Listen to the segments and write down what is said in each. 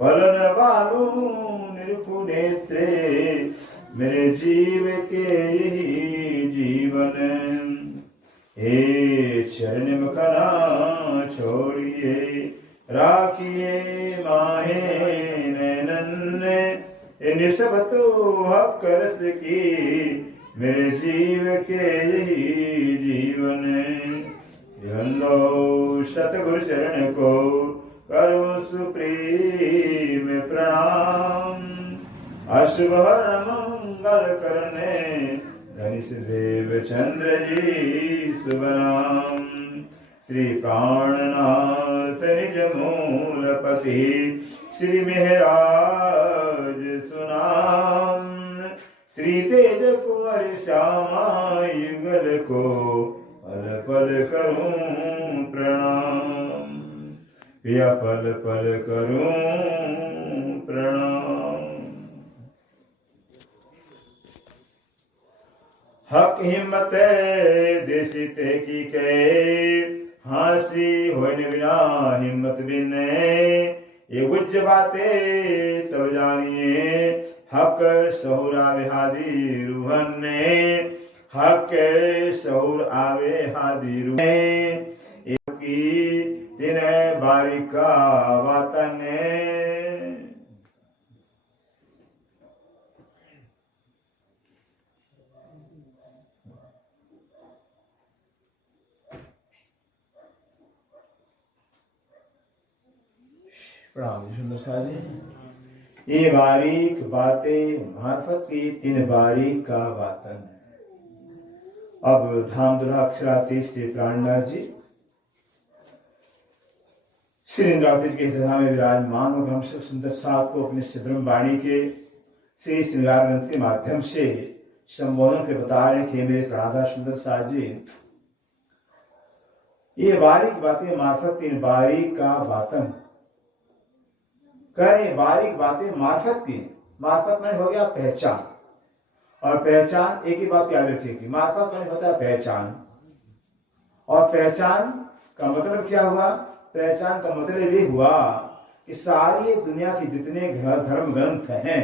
पलन बालू निरखु नेत्रे, मेरे जीव के यही जीवन। हे चरण मखना छोड़िए, राखिए माहे नैनन, निस्बतो हक रस की, मेरे जीव के यही जीवन। श्रीवंदो सतगुरु चरण को करो सुप्रीम प्रणाम, अशुभ मंगल करने धनिष देव चंद्र जी शुभ नाम। श्री प्राणनाथ निज मूलपति, श्री मेहराज सुनाम, श्री तेज कुंवर श्यामा युगल को पल पल करूं प्रणाम, या पल पल करूं प्रणाम। हक हिम्मत देसी ते की के, हासी होने बिना हिम्मत बिने, ये गुज बातें तब जानिए, हक सहुर आवे हादी रूहन ने, हक सहुर आवे हादी रूहन की, दिन बारिका वातन ने। प्रणाम सुंदर साजी। ये बारीक बातें मार्फत की तीन बारीक का वातन है। अब धाम दुल्हा अक्षरातीश श्री प्राणनाथ जी श्री इंद्रावती के हृदय में विराजमान हो, हम सब सुंदर साथ को अपने ब्रह्म वाणी के श्री श्रृंगार ग्रंथ के माध्यम से संबोधन के बता रहे कि मेरे प्राणनाथ सुंदर साथ जी, ये बारीक बातें मार्फत तीन बारीक का वातन करें। बारीक बातें मार्फत की, मार्फत में हो गया पहचान, और पहचान एक ही बात याद रखिएगी, मार्फत में होता है पहचान, और पहचान का मतलब क्या हुआ? पहचान का मतलब ये हुआ कि सारी दुनिया के जितने धर्म ग्रंथ हैं,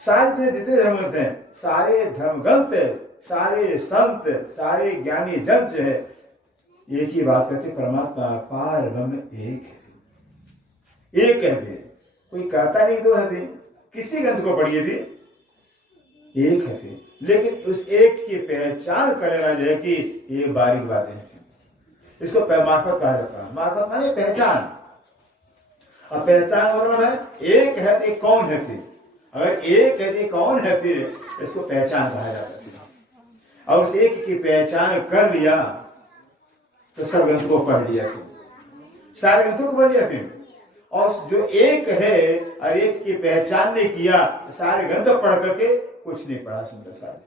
सारे जितने धर्म ग्रंथ हैं, सारे धर्म ग्रंथ, सारे संत, सारे ज्ञानी जन जो है एक ही बात कहते, परमात्मा पार ब्रह्म एक है, एक कहते। कोई कहता नहीं दो है भी, किसी ग्रंथ को पढ़िए भी एक है फिर, लेकिन उस एक की पहचान करना जो है कि ये बारीक बातें हैं, इसको मार्फत कहा जाता है। मार्फत माने पहचान, और पहचान मतलब है एक है तो कौन है, फिर अगर एक है तो कौन है, फिर इसको पहचान कहा जाता है। और उस एक की पहचान कर लिया तो सब ग्रंथ को पढ़ लिया, फिर सारे ग्रंथों को पढ़ लिया फिर, और जो एक है और एक की पहचान नहीं किया तो सारे ग्रंथ पढ़ करके कुछ नहीं पढ़ा, सुंदर सारे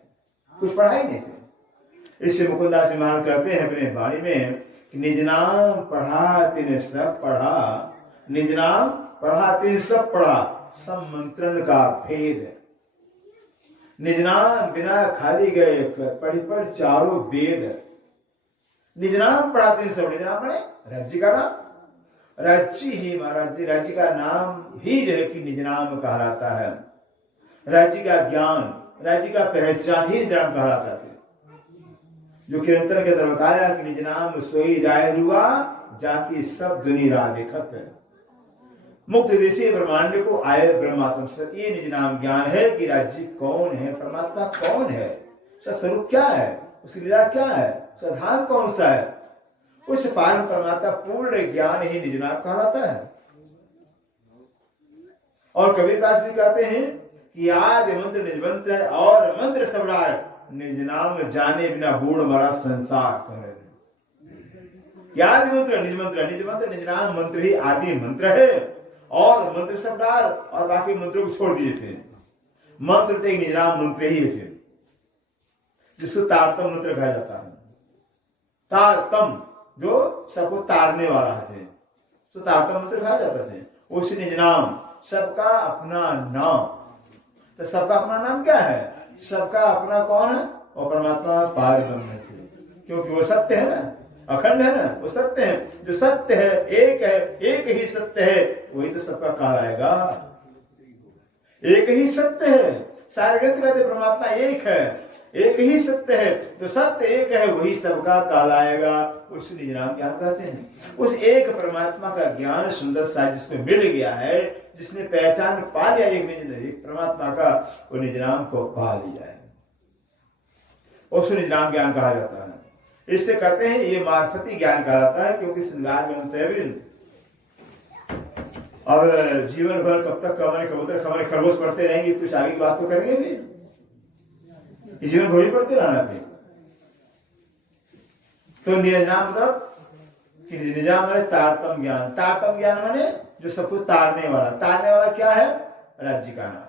कुछ पढ़ा ही नहीं थे। इससे मुकुंदास महाराज कहते हैं अपने वाणी में कि निज नाम पढ़ा तिन सब पढ़ा, निज नाम पढ़ा तिन सब पढ़ा, सम्मंत्रण का भेद। निज नाम बिना खाली गए पढ़ी पढ़ चारों वेद। निज नाम पढ़ा तिन सब, निज नाम पढ़े राज्य का नाम, राज्य ही महाराज जी, राज्य का नाम ही जो है कि निज नाम कहलाता है। राज्य का ज्ञान, राज्य का पहचान ही निज नाम कहलाता है। जो किरंतर के अंदर बताया कि निज नाम सोई जाय रुआ, जाकी सब दुनिया देखत है। मुक्त देशी ब्रह्मांड को आए ब्रह्मात्म सत, ये निज नाम ज्ञान है कि राज्य कौन है, परमात्मा कौन है, उसका स्वरूप क्या है, उसकी लीला क्या है, उसका धाम कौन सा है, उस पारम परमात्मा पूर्ण ज्ञान ही निज नाम कहलाता है। और कबीरदास भी कहते हैं कि आज मंत्र निज मंत्र है और मंत्र सबराय, निज नाम जाने बिना बूढ़ मरा संसार कर। याद मंत्र निज मंत्र, निज मंत्र निज नाम मंत्र ही आदि मंत्र है, और मंत्र सबदार और बाकी मंत्रों को छोड़ दीजिए। फिर मंत्र तो एक निज नाम मंत्र ही है, फिर जिसको तारतम मंत्र कहा जाता है। तारतम जो सबको तारने वाला है, तो तारतम मंत्र कहा जाता है। उसी निज नाम, सबका अपना नाम, तो सबका अपना नाम क्या है, सबका अपना कौन है, और परमात्मा पार ब्रह्म है, क्योंकि वो सत्य है ना। अखंड है ना, वो सत्य है। जो सत्य है, एक ही सत्य है, वही तो सबका काल आएगा। एक ही सत्य है, सारे ग्रंथ कहते परमात्मा एक है, एक ही सत्य है। जो सत्य एक है वही सबका काल आएगा, उस निज नाम ज्ञान कहते हैं। उस एक परमात्मा का ज्ञान सुंदर सा जिसमें मिल गया है, जिसने पहचान पा लिया एक परमात्मा का, वो निज नाम को पा लिया है, उस निज नाम ज्ञान कहा जाता है। इससे कहते हैं ये मार्फती ज्ञान कहा जाता है, क्योंकि श्रृंगार ग्रंथ अब जीवन भर कब तक कमाने कबूतर खमाने खरगोश पढ़ते रहेंगे, कुछ आगे की बात तो करेंगे फिर, जीवन भर ही पढ़ते रहना फिर। तो निजाम मतलब निजाम माने तारतम ज्ञान, तारतम ज्ञान माने जो सब कुछ तारने वाला क्या है? राज्य का नाम।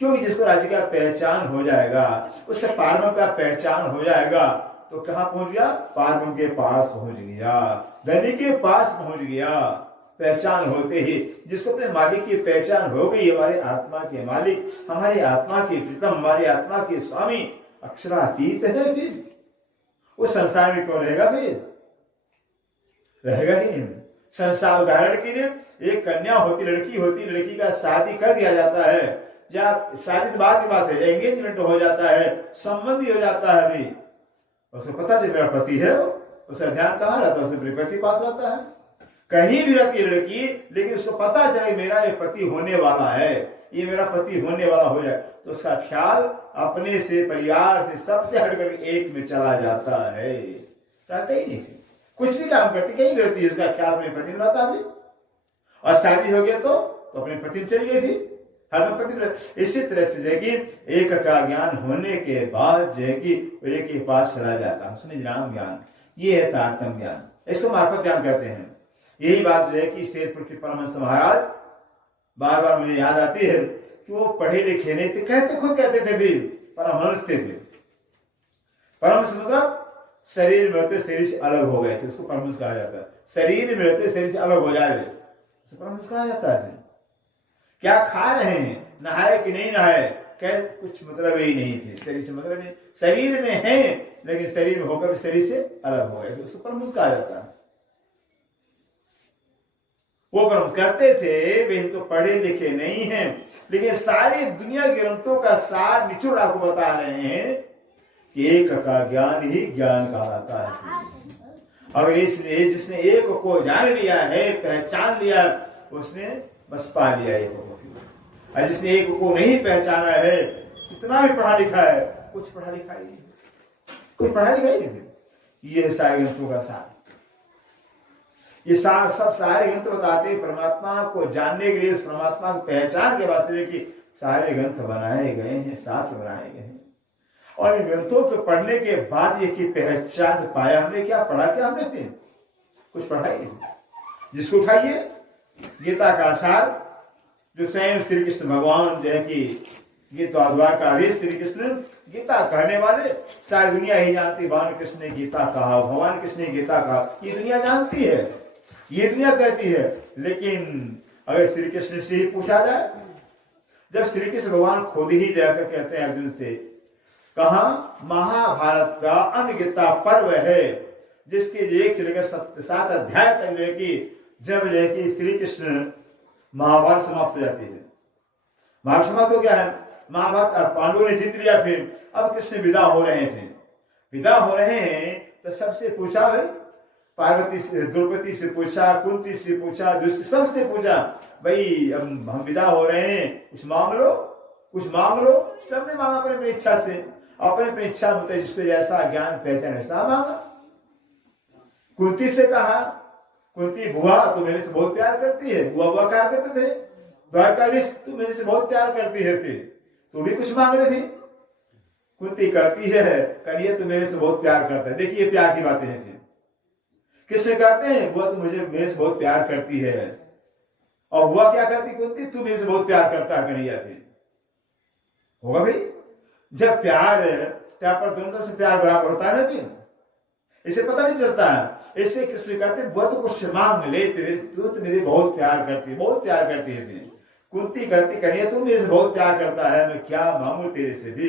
क्योंकि जिसको राज्य का पहचान हो जाएगा, उससे पारब्रह्म का पहचान हो जाएगा, तो कहां पहुंच गया? पारब्रह्म के पास पहुंच गया, धनी के पास पहुंच गया। पहचान होते ही जिसको अपने मालिक की पहचान हो गई, हमारे आत्मा के मालिक, हमारी आत्मा के प्रीतम, हमारी आत्मा के स्वामी अक्षरातीत है, फिर उस संसार में क्यों रहेगा? फिर रहेगा ही नहीं। संसार उदाहरण के लिए एक कन्या होती, लड़की का शादी कर दिया जाता है, या शादी तो बाद की बात है, एंगेजमेंट हो जाता है, संबंधी हो जाता है, अभी उसको पता चल मेरा पति है, उसका ध्यान कहाँ रहता है? उसके पति पास रहता है। कहीं भी रहती है लड़की, लेकिन उसको पता चले मेरा ये पति होने वाला है, ये मेरा पति होने वाला हो जाए, तो उसका ख्याल अपने से, परिवार से, सबसे हटकर एक में चला जाता है, रहता ही नहीं। कुछ भी काम करती, कहीं भी रहती है, उसका ख्याल अपने पति में रहता है। और शादी हो गया तो अपने पति में चली गई थी, हर पति। इसी तरह से जो कि एक का ज्ञान होने के बाद जो है कि एक के पास चला जाता है, उसने नाम ज्ञान, ये है तारतम्य ज्ञान, इसको मार्फत ज्ञान कहते हैं। यही बात जो है कि शेरपुर के परमहंस महाराज बार बार मुझे याद आती है कि वो पढ़े लिखे नहीं थे, खुद कहते थे भी परमहंस थे। परमहंस मतलब शरीर में रहते शरीर से अलग हो गए थे, उसको परमहंस कहा जाता है। शरीर में रहते शरीर से अलग हो जाए तो परमहंस कहा जाता है। क्या खा रहे हैं, नहाए कि नहीं नहाए, क्या कुछ मतलब ही नहीं थे, शरीर से मतलब नहीं, शरीर में है लेकिन शरीर में होकर शरीर से अलग हो गए, उसको परमहंस कहा जाता है। वो परमहंस कहते थे वे तो पढ़े लिखे नहीं हैं, लेकिन सारी दुनिया के ग्रंथों का सार निचोड़ आपको बता रहे हैं कि एक का ज्ञान ही ज्ञान कहलाता है। अगर इसलिए जिसने एक को जान लिया है, पहचान लिया, उसने बस पा लिया एक को। और जिसने एक को नहीं पहचाना है, कितना भी पढ़ा लिखा है, कुछ पढ़ा लिखा ही नहीं, कुछ पढ़ा लिखा ही नहीं। ये सारे ग्रंथों का सार, ये सब सारे ग्रंथ बताते हैं परमात्मा को जानने के लिए, उस परमात्मा की पहचान के वास्ते कि सारे ग्रंथ बनाए गए हैं, शास्त्र बनाए गए हैं। और इन ग्रंथों को पढ़ने के बाद ये की पहचान पाया। हमने क्या पढ़ा, क्या हमने फिर कुछ पढ़ा ही नहीं। जिसको उठाइए गीता का सार, जो स्वयं श्री कृष्ण भगवान जो है कि गीता द्वारकाधीश श्री कृष्ण गीता कहने वाले, सारी दुनिया ही जानती भगवान कृष्ण ने गीता कहा, भगवान कृष्ण ने गीता कहा, ये दुनिया जानती है, ये दुनिया कहती है। लेकिन अगर श्री कृष्ण से ही पूछा जाए, जब श्री कृष्ण भगवान खुद ही जाकर कहते हैं अर्जुन से, कहा महाभारत का अन्य गीता पर्व है, जिसके 1 से लेकर 7 अध्याय तक जो है कि जब जो है कि श्री कृष्ण महाभारत समाप्त हो जाती है, महाभारत समाप्त हो गया है, महाभारत पांडवों ने जीत लिया, फिर अब कृष्ण विदा हो रहे हैं, विदा हो रहे हैं तो सबसे पूछा, भाई पार्वती से, द्रौपदी से पूछा, कुंती से पूछा, दुष्ट सबसे पूछा, भाई अब हम विदा हो रहे हैं, कुछ मांग लो, कुछ मांग लो। सबने मांगा अपने इच्छा से, अपने इच्छा मुझे जिसपे जैसा ज्ञान पहचान ऐसा मांगा। कुंती से कहा, कुंती बुआ तू मेरे से बहुत प्यार करती है, बुआ बुआ कहा करते थे, द्वारकाधीश तू मेरे से बहुत प्यार करती है, फिर तू भी कुछ मांग रही थी। कुंती कहती है कन्हैया तू मेरे से बहुत प्यार करता है। देखिए प्यार की बातें हैं। फिर किससे कहते हैं, बुआ तू मुझे मेरे से बहुत प्यार करती है, और बुआ क्या कहती, कुंती तू मेरे से बहुत प्यार करता है कन्हैया। फिर होगा भाई, जब प्यार है त्या पर दोनों तरफ से प्यार बराबर होता है ना, फिर इसे पता नहीं चलता है। इससे कृष्ण कहते बुआ तो कुछ मांग ले, तू तो मेरे बहुत प्यार करती है, बहुत प्यार करती है। फिर कुंती कहती कन्हैया तू मेरे से बहुत प्यार करता है, मैं क्या मांगू तेरे से भी,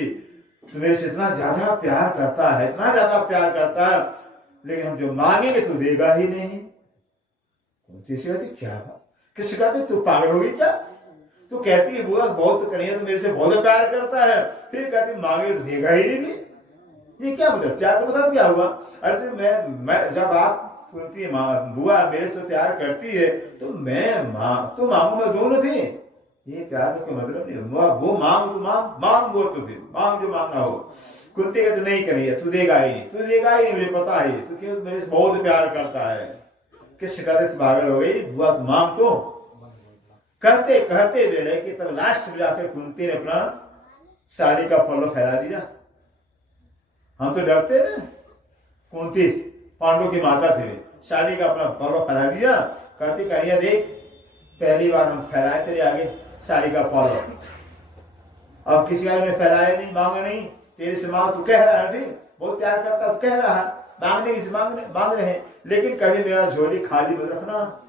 तू मेरे से इतना ज्यादा प्यार करता है, इतना ज्यादा प्यार करता है, लेकिन हम जो मांगेंगे तू देगा ही नहीं। कुंती से कहती क्या बात, कृष्ण कहते तू पागल होगी क्या, तू कहती है बुआ बहुत कन्हैया तो मेरे से बहुत प्यार करता है, फिर कहती मांगे तो देगा ही नहीं, ये क्या मतलब, प्यार का मतलब क्या हुआ। अरे मैं जब आप सुनती है बुआ मेरे से प्यार करती है तो मैं तो मांगू मैं दोनों भी, ये प्यार का मतलब नहीं। वो मांग तो मांग वो तो फिर मांग जो मांगना हो। कुंती का तो नहीं करिए, तू देगा ही नहीं, तू देगा ही नहीं, मुझे पता है तू क्यों मेरे से बहुत प्यार करता है। कृष्ण कहते तू पागल हो गई बुआ, तू मांग तो करते कहते वेले कि तब लास्ट में जाकर कुंती ने अपना साड़ी का पल्लो फैला दिया। हम तो डरते ना, कुंती पांडव की माता थे, साड़ी का अपना पल्लो फैला दिया, कहती कन्हैया देख पहली बार हम फैलाए तेरे आगे साड़ी का पल्लो, अब किसी आगे ने फैलाया नहीं, मांगा नहीं, तेरे से मांग तू कह रहा है अभी बहुत प्यार करता तो कह रहा है, मांगने की मांग रहे हैं, लेकिन कभी मेरा झोली खाली मत रखना।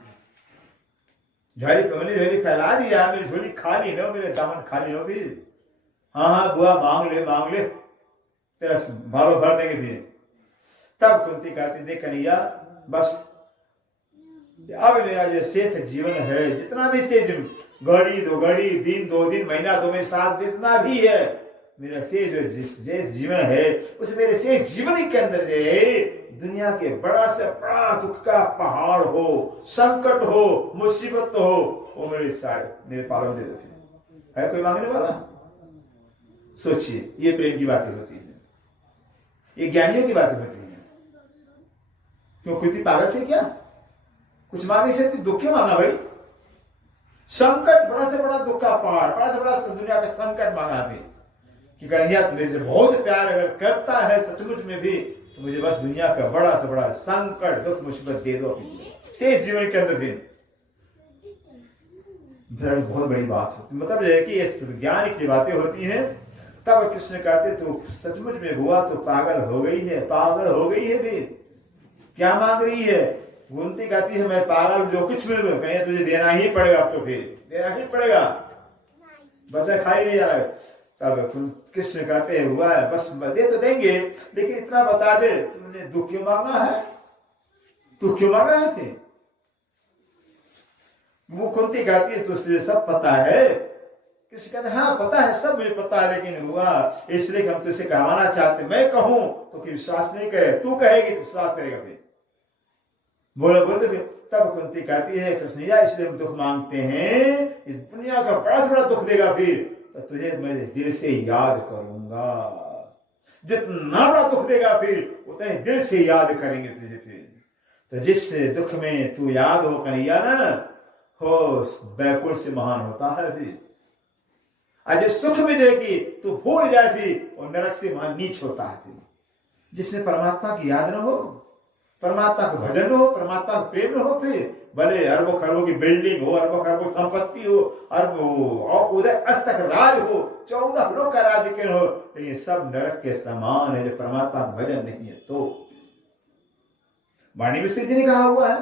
झोली फैला दिया, मेरी झोली खाली न, मेरे दामन खाली हो भी। हाँ बुआ मांग ले तेरा बालों भर देंगे भी। तब कुंती कहती देख कन्हैया बस अब मेरा जो शेष जीवन है, जितना भी शेष घड़ी दो घड़ी दिन दो दिन महीना दो महीने साल जितना भी है, मेरा शेष जीवन है, उस मेरे शेष जीवन के अंदर जो है दुनिया के बड़ा से बड़ा दुख का पहाड़ हो, संकट हो, मुसीबत हो, वो मेरे पालन दे दो। है कोई मांगने वाला? सोचिए, ये प्रेम की बातें होती है, ये ज्ञानियों की बातें होती है। क्यों कुंती पागल थी क्या? कुछ मांगने से दुख क्यों मांगा भाई? संकट, बड़ा से बड़ा दुख का पहाड़, बड़ा से बड़ा दुनिया का संकट मांगा अभी कि कन्हैया मेरे से बहुत प्यार अगर करता है सचमुच में भी तो मुझे बस दुनिया का बड़ा से बड़ा संकट दुख मुसीबत दे दो शेष जीवन के अंदर भी। बहुत बड़ी बात होती, मतलब यह है कि ये ज्ञान की बातें होती हैं। तब कृष्ण कहते तो सचमुच में हुआ तो पागल हो गई है भी, क्या मांग रही है? कुंती कहती है मैं पागल, जो कुछ मिल गया कहीं तुझे देना ही पड़ेगा, अब तो फिर देना ही पड़ेगा, बचा खाई नहीं जा रहा है। तब कृष्ण कहते हैं हुआ है बस दे तो देंगे, लेकिन इतना बता दे तुमने दुख क्यों मांगा है, तू क्यों मांगा है? फिर वो कुंती कहती है तुझे सब पता है। कृष्ण कहते हाँ पता है, सब मुझे पता है, लेकिन हुआ इसलिए हम तुझसे कहवाना चाहते, मैं कहूं तो कि विश्वास नहीं करे, तू कहेगी तो विश्वास करेगा। फिर बोले फिर तब कुंती कहती है कृष्णैया इसलिए हम दुख मांगते हैं, इस दुनिया का बड़ा से बड़ा दुख देगा फिर तो तुझे मैं दिल से याद करूंगा, जितना बड़ा दुख देगा फिर उतने दिल से याद करेंगे तुझे। फिर तो जिस दुख में तू याद हो कन्हैया ना, हो बैकुंठ से महान होता है। फिर आज सुख में जो कि तू भूल जाए फिर और नरक से महान नीच होता है। फिर जिसने परमात्मा की याद न हो, परमात्मा का भजन हो, परमात्मा का प्रेम न हो, फिर भले अरबों खरबों की बिल्डिंग हो, अरबों खरबों की संपत्ति हो, अरबों और उदय अस्त तक राज हो, 14 लोग का राज्य के हो, लेकिन ये सब नरक के समान है जो परमात्मा का भजन नहीं है। तो वाणी मिश्र जी ने कहा हुआ है,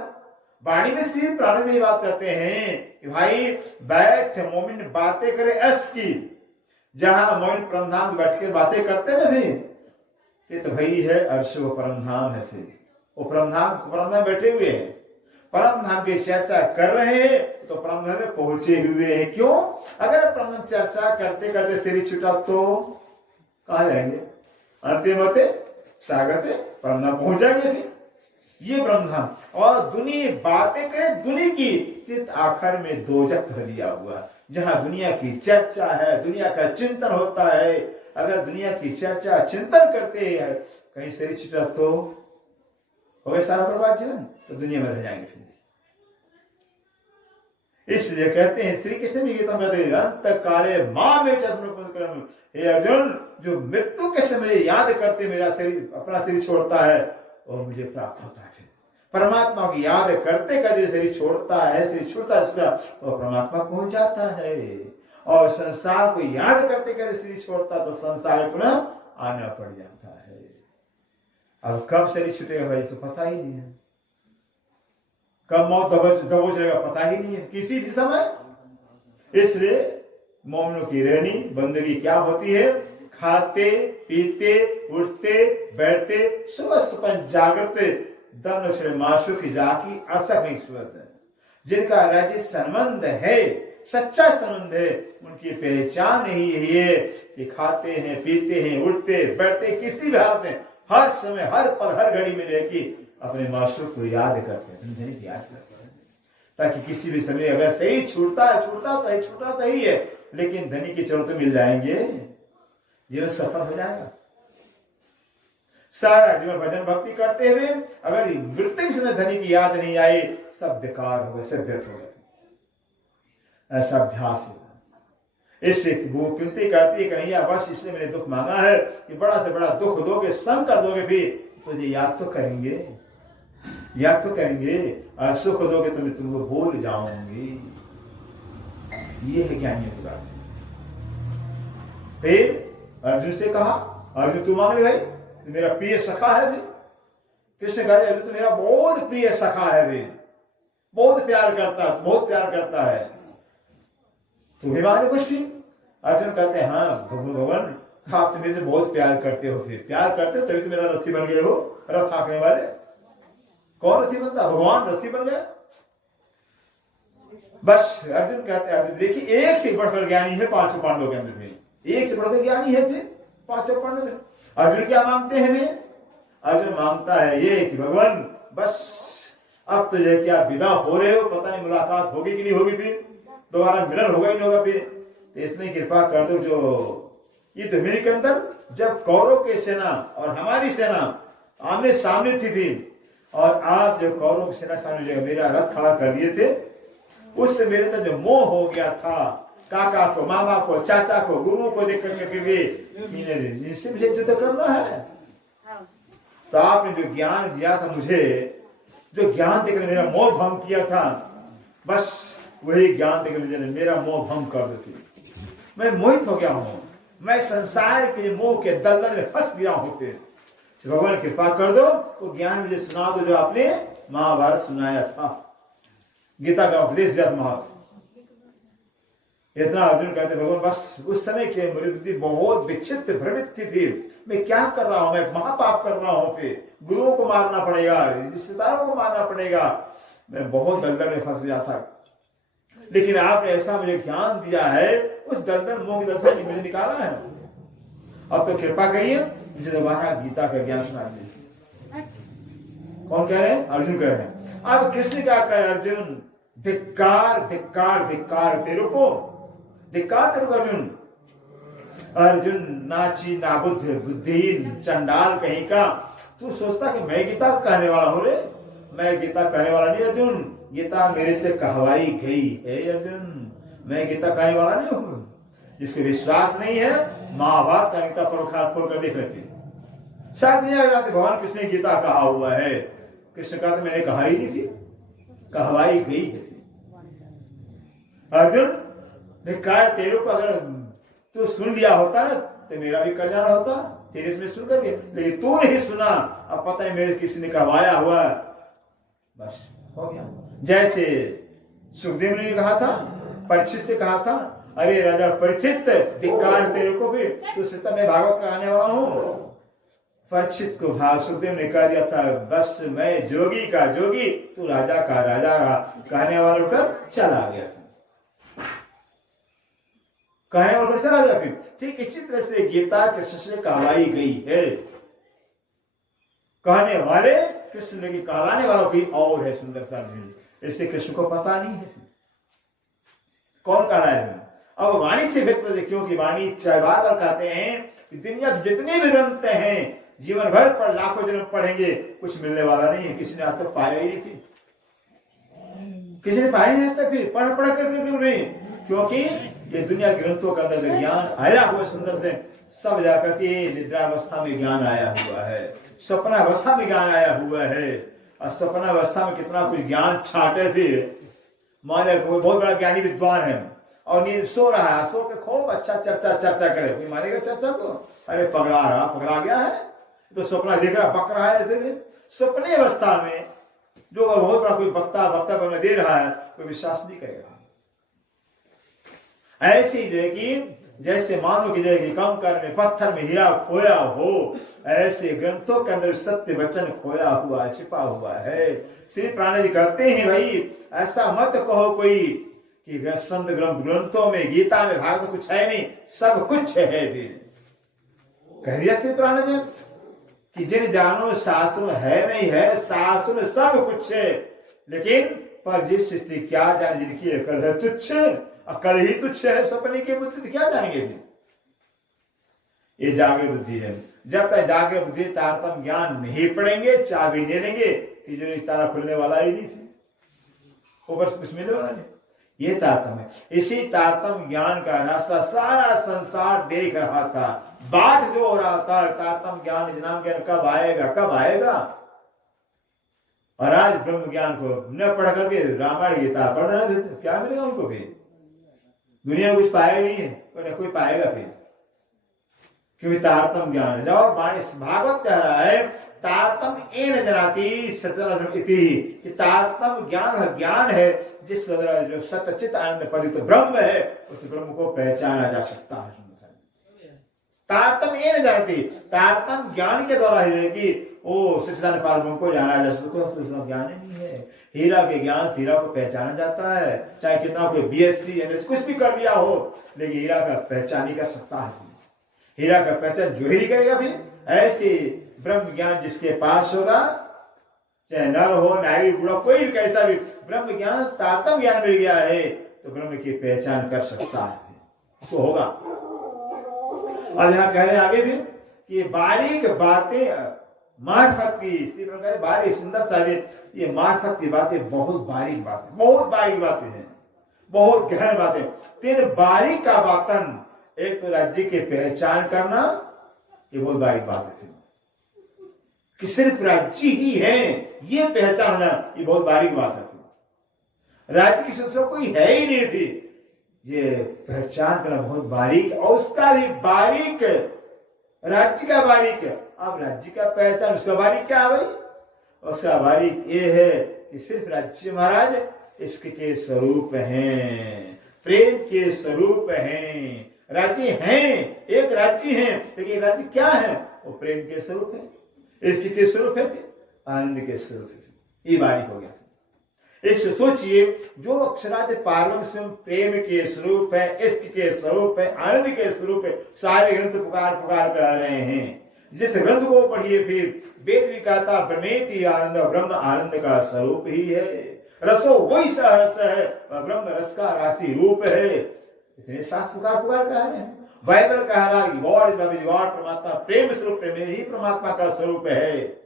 वाणी मिश्र प्राण में बात करते हैं कि भाई बैठ मोमिन बातें करे अस की, जहां मोमिन परम धाम बैठ कर बातें करते ना भी तो भाई है अर्श वो परम धाम है। फिर वो परम धाम बैठे हुए हैं, परम धाम की चर्चा कर रहे हैं तो परम धाम में पहुंचे हुए हैं। क्यों? अगर परम चर्चा करते करते सिर छुटा तो कहा जाएंगे? अंतिम होते स्वागत परम धाम पहुंच जाएंगे। फिर ये ब्रह्मधाम और दुनिया बातें करे दुनिया की चित आखिर में दोजख कर दिया हुआ, जहां दुनिया की चर्चा है, दुनिया का चिंतन होता है। अगर दुनिया की चर्चा चिंतन करते हैं कहीं शरीर छुटा तो हो गया सारा बर्बाद जीवन, तो दुनिया में रह जाएंगे। फिर इसलिए कहते हैं श्री कृष्ण भी गीता में कहते हैं अंत काले मां में चश्म, हे अर्जुन जो मृत्यु के समय याद करते मेरा शरीर अपना शरीर छोड़ता है और मुझे प्राप्त होता है। फिर परमात्मा की याद करते करते शरीर छोड़ता है, शरीर छूटता है इसका और परमात्मा पहुंच जाता है। और संसार को याद करते करते शरीर छोड़ता तो संसार पुनः आना पड़ जाता है। अब कब शरीर छूटेगा भाई तो पता ही नहीं है, कब मौत दबोच जाएगा पता ही नहीं है किसी भी समय। इसलिए मोमिनों की रहनी बंदगी क्या होती है? खाते पीते उठते बैठते सुबह सुबह जागते दम छड़े माशु की जाकी असक नहीं सूरत है। जिनका राज्य संबंध है, सच्चा संबंध है, उनकी पहचान ही यही है कि खाते हैं पीते हैं उठते बैठते किसी भी हाल में हर समय हर पल हर घड़ी में रह के अपने माशु को याद करते हैं, याद करते हैं, ताकि किसी भी समय अगर सही छूटता तो ही है, लेकिन धनी के चरण तो मिल जाएंगे, जीवन सफल हो जाएगा। सारा जीवन भजन भक्ति करते हुए अगर मृत्यु के समय धनी की याद नहीं आई, सब बेकार हो गए, सब व्यर्थ हो गए। ऐसा अभ्यास है। इससे वो कुंती कहती है कन्हैया बस इसलिए मैंने दुख मांगा है कि बड़ा से बड़ा दुख दोगे, सम कर दोगे, फिर तुझे याद तो करेंगे, याद तो करेंगे, और सुख दोगे तो मैं तुमको भूल जाऊंगी। ये है ज्ञानियों की बात। फिर अर्जुन से कहा, अर्जुन तू मांग ले भाई, तू मेरा प्रिय सखा है। कृष्ण कहते अर्जुन तू मेरा बहुत प्रिय सखा है, वे बहुत प्यार करता है, तू भी मांग ले कुछ भी। अर्जुन कहते हैं हाँ भगवान आप तो मेरे से बहुत प्यार करते हो, फिर प्यार करते हो तभी तो मेरा रथी बन गए हो, रथ हाँकने वाले। कौन रथी बनता? भगवान रथी बन गया। बस अर्जुन कहते हैं अर्जुन देखिए एक से बढ़कर ज्ञानी है पांचों पांडवों के अंदर में, एक से बढ़कर ज्ञानी है फिर पांचों पांडव में। अर्जुन क्या मांगते हैं वे? अर्जुन मांगता है ये कि भगवान बस अब तो जो क्या विदा हो रहे हो, पता नहीं मुलाकात होगी कि नहीं होगी, फिर दोबारा मिलन होगा ही नहीं होगा, फिर तो इसमें कृपा कर दो। जो युद्ध में के अंदर जब कौरव की सेना और हमारी सेना आमने सामने थी फिर, और आप जो कौरव की सेना सामने जो मेरा रथ खड़ा कर दिए थे, उससे मेरे तो जो मोह हो गया था, काका को मामा को चाचा को गुरुओं को देख करके भी इससे मुझे युद्ध करना है। तो आपने जो ज्ञान दिया था मुझे, जो ज्ञान देकर मेरा मोह भंग किया था, बस वही ज्ञान देकर मेरा मोह भंग कर देती। मैं मोहित हो गया हूं, मैं संसार के मोह के दलदल में फंस गया हूं। फिर भगवान कृपा कर दो, वो ज्ञान मुझे सुना दो जो आपने महाभारत सुनाया था, गीता का उपदेश दिया था। इतना अर्जुन कहते भगवान बस उस समय की मेरी बुद्धि बहुत विक्षिप्त भ्रमित थी, फिर मैं क्या कर रहा हूं, मैं महापाप कर रहा हूं, फिर गुरुओं को मारना पड़ेगा, रिश्तेदारों को मारना पड़ेगा, मैं बहुत दलदल में फंस गया था। लेकिन आपने ऐसा मुझे ज्ञान दिया है, उस दलदल मोह की दल से मुझे निकाला है। अब तो कृपा करिए मुझे दोबारा गीता का ज्ञान सुना दीजिए। कौन कह रहे हैं? अर्जुन कह रहे हैं। अब कृष्ण क्या कह रहे हैं? अर्जुन धिक्कार धिक्कार धिक्कार तेरे को, धिक्कार तेरे को अर्जुन। अर्जुन नाची नाबुद्ध बुद्धिहीन चंडाल कहीं का, तू सोचता कि मैं गीता कहने वाला हूं रे? मैं गीता कहने वाला नहीं अर्जुन, गीता मेरे से कहवाई गई है अर्जुन, मैं गीता कहने वाला नहीं हूं। जिसको विश्वास नहीं है महाभारत का गीता पर खोल कर देख रहे थे, शायद नहीं आगे भगवान कृष्ण ने गीता कहा हुआ है। कृष्ण कहा तो मैंने कहा ही नहीं थी, कहवाई गई है। अर्जुन धिक्कार तेरे को, अगर तू सुन लिया होता ना तो मेरा भी कल्याण होता, तेरे इसमें सुन करके, लेकिन तू नहीं सुना। अब पता नहीं मेरे किसी ने कहवाया हुआ, बस हो गया। जैसे सुखदेव ने कहा था, परीक्षित से कहा था, अरे राजा परीक्षित धिक्कार तेरे को भी, तू सोचता मैं भागवत का आने वाला हूं। परीक्षित को सुखदेव ने कह दिया था बस मैं जोगी का जोगी, तू राजा का राजा रहा, कहने वालों का चला गया था, कहने वालों का चला गया। फिर ठीक इसी तरह से गीता कृष्ण से कहलाई गई है, कहने वाले कृष्ण ने, कहलाने वाला भी और है सुंदर सा। इससे कृष्ण को पता नहीं है कौन कहलाए है। अब वाणी से व्यक्त, क्योंकि वाणी बार बार कहते हैं कि दुनिया के जितने भी ग्रंथ हैं जीवन भर पर लाखों जन्म पढ़ेंगे, कुछ मिलने वाला नहीं है। किसी ने आज तक पाया ही नहीं थी, किसी ने पाया नहीं आज तक, फिर पढ़ करके नहीं, क्योंकि ये दुनिया के ग्रंथों के अंदर जो ज्ञान आया हुआ सुंदर से, सब जाकर के निद्रावस्था में ज्ञान आया हुआ है, स्वप्नावस्था में ज्ञान आया हुआ है। और स्वप्नावस्था में कितना कुछ ज्ञान छाटे, फिर माने कोई बहुत बड़ा ज्ञानी विद्वान है और नींद सो रहा है, सो के खूब अच्छा चर्चा करे, कोई मानेगा चर्चा को? अरे पगला गया है, तो स्वप्न देख रहा, बक रहा है। ऐसे में स्वप्ने अवस्था में जो बहुत बड़ा कोई वक्ता बनने दे रहा है, कोई विश्वास नहीं करेगा। ऐसी जो है कि जैसे मानो कि जैसे कंकर में पत्थर में हीरा खोया हो, ऐसे ग्रंथों के अंदर सत्य वचन खोया हुआ छिपा हुआ है। श्री प्राण जी कहते हैं भाई ऐसा मत कहो कोई कि संत ग्रंथों में गीता में भागवत कुछ है नहीं, सब कुछ है भी। कह दिया श्री प्राण जी कि जिन जानो शास्त्र है नहीं है, शास्त्र सब कुछ है, लेकिन पर जिस सृष्टि क्या जाने जिनकी अकल है तुच्छ, अकल ही तुच्छ है, सपने की बुद्धि क्या जानेंगे। ये जागृत बुद्धि है। जब तक जागृत बुद्धि तारतम ज्ञान नहीं पढ़ेंगे, चाबी नहीं लेंगे, तिजोरी ताला खुलने वाला ही नहीं थे, ऊपर से कुछ मिलने वाला नहीं। ये तारतम है। इसी तारतम ज्ञान का रास्ता सारा संसार देख रहा था, बाट जो हो रहा था तारतम ज्ञान नाम ज्ञान कब आएगा कब आएगा। और आज ब्रह्म ज्ञान को न पढ़ करके रामायण गीता पढ़ रहे हैं, क्या मिलेगा उनको भी? दुनिया में कुछ पाएगा नहीं है, कोई पाएगा फिर, क्योंकि तारतम ज्ञान है। जब भागवत कह रहा है तारतम एन जनाति सचल इति, तारतम ज्ञान है जिस जो सतचित आनंद परित ब्रह्म है, उस ब्रह्म को पहचाना जा सकता है। तारतम एन जनाति, तारतम ज्ञान के द्वारा है कि ओ सच्चिदानंद ब्रह्म को जाना जा सकता है। ज्ञान ही नहीं है। हीरा के ज्ञान से हीरा को पहचाना जाता है, चाहे कितना कोई बीएससी एमएससी कुछ भी कर लिया हो, लेकिन हीरा का पहचान ही कर सकता है। हीरा का पहचान जो ही नहीं करेगा फिर। ऐसे ब्रह्म ज्ञान जिसके पास होगा, चाहे नर हो नारी बूढ़ा कोई भी कैसा भी, ब्रह्म ज्ञान तारतम ज्ञान मिल गया है तो ब्रह्म की पहचान कर सकता है, उसको होगा। अब यहाँ कह रहे हैं आगे भी कि बारीक बातें मार्फत की, इसी प्रकार बारीक सुंदर सारी ये मार्फत की बातें बहुत बारीक बातें, बहुत बारीक बातें हैं, बहुत गहन बातें। तीन बारीक का बातन, एक तो राज्य की पहचान करना, ये बहुत बारीक बात है कि सिर्फ राज्य ही है ये पहचान होना, ये बहुत बारीक बात है। राज्य की दूसरा कोई है ही नहीं भी, ये पहचान करना बहुत बारीक, और उसका भी बारीक, राज्य का बारीक। अब राज्य का पहचान उसका बारीक क्या है भाई? उसका बारीक ये है कि सिर्फ राज्य महाराज इसके स्वरूप हैं, प्रेम के स्वरूप हैं। राज्य हैं, एक राज्य है, लेकिन राज्य क्या है? वो प्रेम के स्वरूप है, इश्क के स्वरूप है, आनंद के स्वरूप है। ये बारीक हो गया। इस सोचिए जो अक्षरादि पार्वम स्वयं प्रेम के स्वरूप है, इश्क के स्वरूप है, आनंद के स्वरूप है, सारे ग्रंथ पुकार पुकार कर रहे हैं। जिस ग्रंथ को पढ़िए फिर वेद भी कहता ब्रह्मेति आनंद, ब्रह्म आनंद का स्वरूप ही है। रसो वही सा रस है, ब्रह्म रस का राशि रूप है। इतने शास्त्र पुकार पुकार कह रहे हैं। बाइबल कह रहा है गॉड इज गॉड, परमात्मा प्रेम स्वरूप, प्रेम ही परमात्मा का स्वरूप है।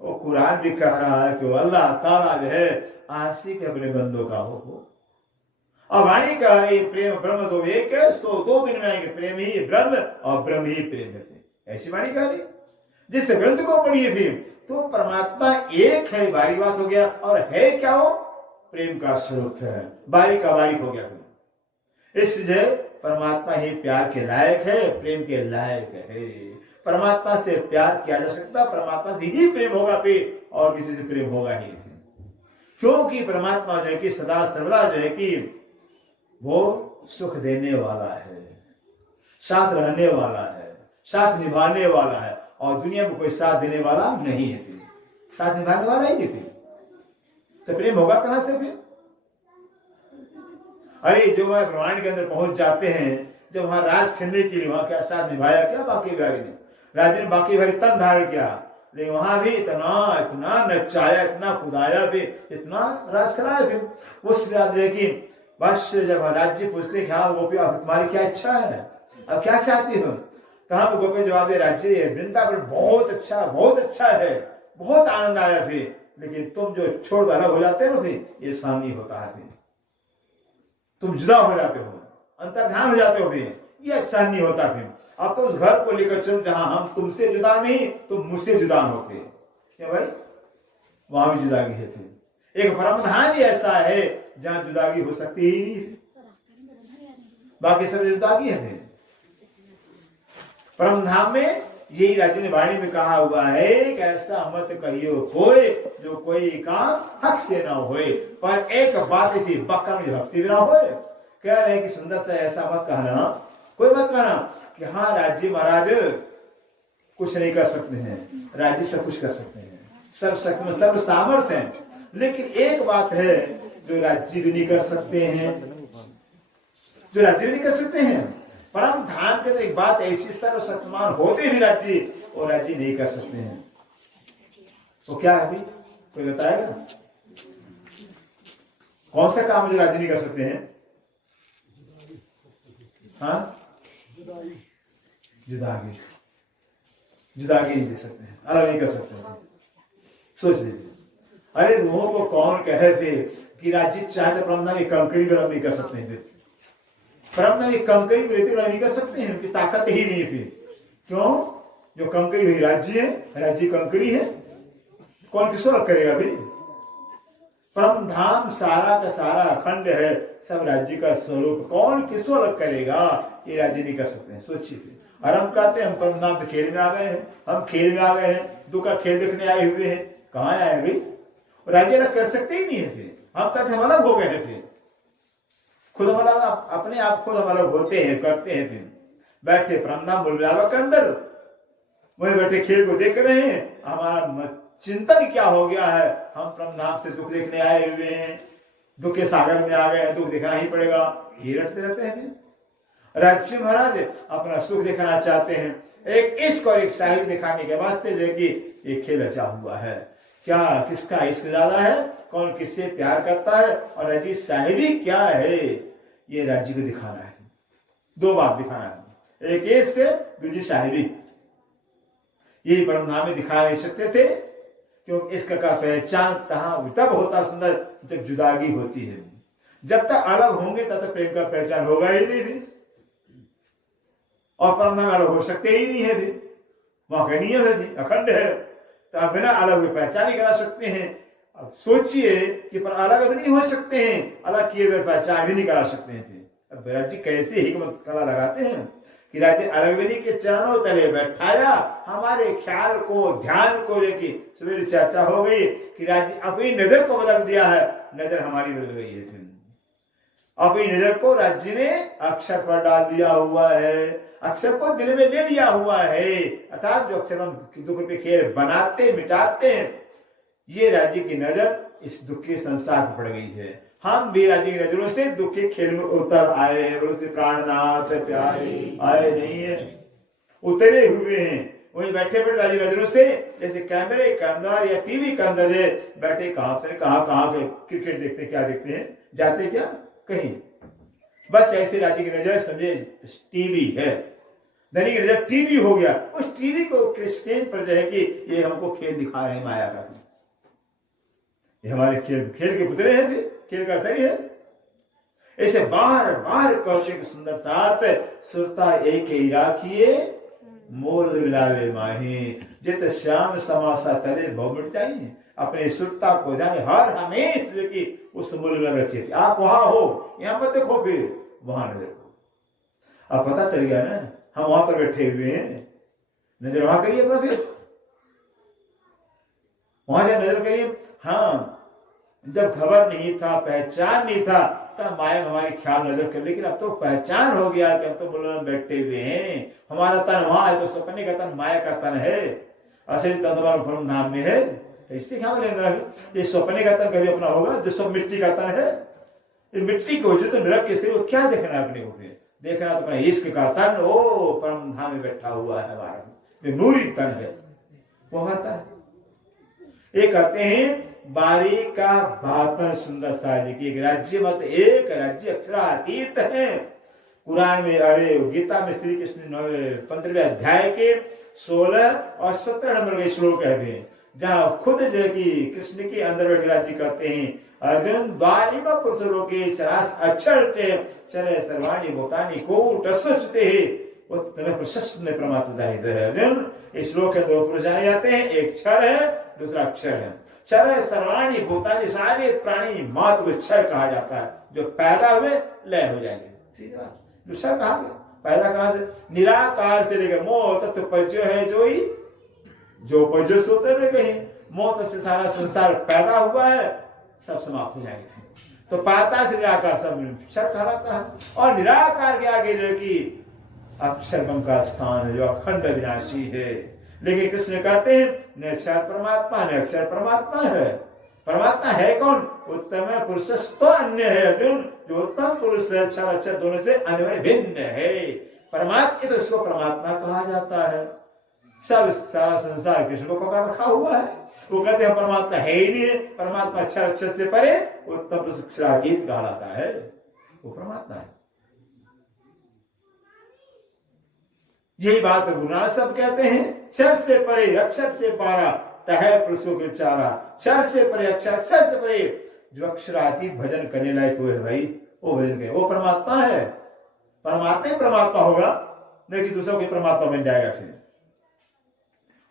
वो कुरान भी कह रहा है कि अल्लाह ताला जो है आशिक अपने बंदों का हो। अब वाणी कह रही प्रेम ब्रह्म दो एक है, सो दो दिन में आएंगे, प्रेम ही ब्रह्म और ब्रह्म ही प्रेम है। ऐसी वाणी कह रही। जिस ग्रंथ को पढ़िए फिर तो परमात्मा एक है, बारीक बात हो गया। और है क्या? वो प्रेम का स्वरूप है, बारीक का बारीक हो गया। इसलिए परमात्मा ही प्यार के लायक है, प्रेम के लायक है। परमात्मा से प्यार किया जा सकता, परमात्मा से ही प्रेम होगा फिर, और किसी से प्रेम होगा ही नहीं। क्योंकि परमात्मा जो है कि सदा सर्वदा जो है कि वो सुख देने वाला है, साथ रहने वाला है, साथ निभाने वाला है, और दुनिया में कोई साथ देने वाला नहीं है, फिर साथ निभाने वाला ही नहीं। तो प्रेम होगा कहां से फिर? अरे जो वहां ब्रह्मांड के अंदर पहुंच जाते हैं, जब वहां राज खेलने के लिए, वहां क्या साथ निभाया क्या बाकी बिहारी ने? राजे ने बाकी बिहारी तन धारण किया, लेकिन वहां भी इतना इतना नचाया, इतना खुदाया भी, इतना राज खिलाया भी। उस राज की बस जब राज्य पूछते कि हाँ गोपी अब तुम्हारी क्या इच्छा है, अब क्या चाहती हो? तो हम गोपी जवाब दे राज्य वृंदावन बहुत अच्छा है, बहुत आनंद आया फिर, लेकिन तुम जो छोड़ अलग हो जाते हो फिर ये सामने होता है, फिर तुम जुदा हो जाते हो, अंतर्धान हो जाते हो, फिर ये अच्छा नहीं होता। फिर अब तो उस घर को लेकर चलो जहां हम तुमसे जुदा नहीं, तुम मुझसे जुदा होते क्या भाई? वहां भी जुदागी है। फिर एक परमधाम भी ऐसा है जहां जुदागी हो सकती ही नहीं, बाकी सब जुदागी है। फिर परमधाम में यही राज्य ने वाणी में कहा हुआ है कि ऐसा मत कहियो कोई जो कोई काम हक से ना होए, पर एक बात ऐसी बक्का में हक से भी ना होए। कह रहे हैं कि सुंदर सा ऐसा मत कहना कोई मत कहना कि हाँ राज्य महाराज कुछ नहीं कर सकते हैं, राज्य सब कुछ कर सकते हैं, सर्वशक्ति में सर्व सामर्थ्य है। लेकिन एक बात है जो राज्य भी नहीं कर सकते हैं, जो राज्य भी नहीं कर सकते हैं, परम धाम के अंदर एक बात ऐसी, सर्वशक्तिमान होते भी राज्य और राज्य नहीं कर सकते हैं। तो क्या अभी कोई बताएगा कौन सा काम जो राज्य नहीं कर सकते हैं? हाँ, जुदागी नहीं दे सकते हैं, अलग नहीं कर सकते हैं। सोच लीजिए, अरे रूहों को कौन कहे थे कि राज्य चाहे तो ब्रह्मा की कंकरी भी अलग नहीं कर सकते हैं, ब्रह्मा की कंकरी को लेते अलग नहीं कर सकते हैं, उनकी ताकत ही नहीं थी। क्यों? जो कंकरी हुई राज्य है, राज्य कंकरी है, कौन किसको अलग करेगा अभी? परम धाम सारा का सारा अखंड है, सब राज्य का स्वरूप, कौन किसको अलग करेगा? ये राज्य नहीं कर सकते हैं। सोचिए, और हम कहते हैं हम परम धाम तो खेल में आ गए हैं, हम खेल में आ गए हैं, दुख का खेल देखने आए हुए हैं। कहाँ आए भाई? राज्य अलग कर सकते ही नहीं है। फिर हम कहते हैं हम अलग हो गए हैं, फिर खुद हम अलग, अपने आप खुद हम अलग होते हैं, करते हैं। फिर बैठे परम धाम बुलबुलावा के अंदर, वही बैठे खेल को देख रहे हैं, हमारा चिंतन क्या हो गया है? हम परम धाम से दुख देखने आए हुए हैं, दुख के सागर में आ गए हैं, दुख देखना ही पड़ेगा, ये रटते रहते हैं। राज्य महाराज अपना सुख दिखाना चाहते हैं, एक इश्क और एक साहिब दिखाने के वास्ते देखिए एक खेल रचा हुआ है। क्या किसका इश्क ज्यादा है, कौन किससे प्यार करता है, और राज्य साहिबी क्या है, ये राज्य को दिखाना है। दो बात दिखाना है, एक इश्क, दूसरी साहिबी। ये परम धाम में दिखा नहीं सकते थे, क्योंकि इसका का पहचान तब होता सुंदर जब जुदागी होती है। जब तक अलग होंगे तब तक प्रेम का पहचान होगा ही नहीं थी, और परम धाम अलग हो सकते ही नहीं है। भी वहां का नियम है, अखंड है, तो आप बिना अलग हुए पहचान ही करा सकते हैं। अब सोचिए कि पर अलग भी नहीं हो सकते हैं, अलग किए हुए पहचान भी नहीं करा सकते हैं। अब राज्य कैसे हिकमत कला लगाते हैं कि राज्य अलगविनी के चरणों तले बैठाया, हमारे ख्याल को ध्यान को लेके सवेरे चर्चा हो गई कि राज्य अपनी नजर को बदल दिया है, नजर हमारी बदल गई है। फिर अपनी नजर को राज्य ने अक्षर पर डाल दिया हुआ है, अक्षर को दिल में ले लिया हुआ है, अर्थात जो अक्षर हम दुख रूपी खेल बनाते मिटाते हैं, ये राज्य की नजर इस दुख के संसार पर पड़ गई है। हम भी राज्य की नजरों से दुख के खेल में उतर आए हैं, उससे प्राणनाथ प्यारे आए नहीं है, उतरे हुए हैं। वही बैठे बैठे राज्य नजरों से जैसे कैमरे के अंदर या टीवी के अंदर बैठे, कहां के क्रिकेट देखते, क्या देखते हैं, जाते क्या कहीं, बस ऐसे राज्य की नजर समझे टीवी है, धनी की नजर टीवी हो गया। उस टीवी को स्क्रीन पर जो है कि ये हमको खेल दिखा रहे हैं माया का, ये हमारे खेल के पुतले हैं, खेल का सही है। ऐसे बार बार कहते सुंदर साथ सुरता एक ही राखिए, मोल मिलावे माही, जित श्याम समासा तले बहु मिट जाइए। अपने सुरता को जाने हर हमेशा की उस मूल में रखिए। आप वहां हो, यहां पर देखो, फिर वहां न देखो। अब पता चल गया ना, हम वहां पर बैठे हुए हैं, नजर वहां करिए अपना, फिर वहां जाए नजर करिए। हाँ, जब खबर नहीं था, पहचान नहीं था, तब माया हमारी ख्याल नजर कर, लेकिन अब तो पहचान हो गया कि हम तो मूल में बैठे हुए हैं, हमारा तन वहां है, तो सपने का तन माया का तन है, असली तन तुम्हारा परम धाम में है। तो इससे क्या लेना है, ये सपने का तन कभी अपना होगा जो सब मिट्टी का तन है? ये मिट्टी को जो तो नरक के सिर क्या देखना अपने को, देखना तो अपना इश्क का तन, ओ परम धाम में बैठा हुआ है हमारा, जो नूरी तन है वो हमारा तन। ये कहते हैं बारी का भातन सुंदर साजी की, एक राज्य मत एक राज्य अक्षरातीत है। कुरान में, अरे गीता में श्री कृष्ण 15वें अध्याय के 16 और 17 नंबर के श्लोक है, जहां खुद जो कि कृष्ण के अंदर बैठे राज्य कहते हैं, अर्जुन द्वारिका पुरुषों के चरास अक्षर चरे सर्वाणी भूतानी को टसते है, वो तुम्हें प्रशस्त ने परमात्मा है। अर्जुन, इस श्लोक के दो पुरुष जाने जाते हैं, एक क्षर है, दूसरा अक्षर है। क्षर सर्वाणी भूतानी, सारे प्राणी मात्र को क्षर कहा जाता है, जो पैदा हुए लय हो जाएंगे, सीधी बात। दूसरा कहा गया, पैदा कहां से? निराकार से लेकर मोह तत्व पज्य है, जो पज्य सोते में कहीं मोह से सारा संसार पैदा हुआ है, सब समाप्त हो जाएंगे। तो पाता से निराकार सब क्षर कहलाता है, और निराकार के आगे जो कि अक्षर ब्रह्म का स्थान है जो अखंड विनाशी है। लेकिन कृष्ण कहते हैं न अक्षर परमात्मा न अक्षर परमात्मा है। परमात्मा है कौन? उत्तम पुरुष तो अन्य है अर्जुन, जो उत्तम पुरुष है अक्षर अक्षर दोनों से अन्य भिन्न है। परमात्मा तो इसको परमात्मा कहा जाता है। सब सारा संसार कृष्ण को पकड़ रखा हुआ है। वो कहते हैं परमात्मा है ही नहीं, परमात्मा अक्षर अक्षर से परे उत्तम पुरुष अक्षरातीत कहलाता है, वो परमात्मा है। यही बात गुरु नानक सब कहते हैं, क्षर से परे अक्षर से पारा तह पुरुषों के चारा। क्षर से परे अक्षर, अक्षर से परे जो अक्षरातीत भजन करने लायक हुए भाई, वो भजन करे, वो परमात्मा है। परमात्मा ही परमात्मा होगा, नहीं कि दूसरों के परमात्मा बन जाएगा। फिर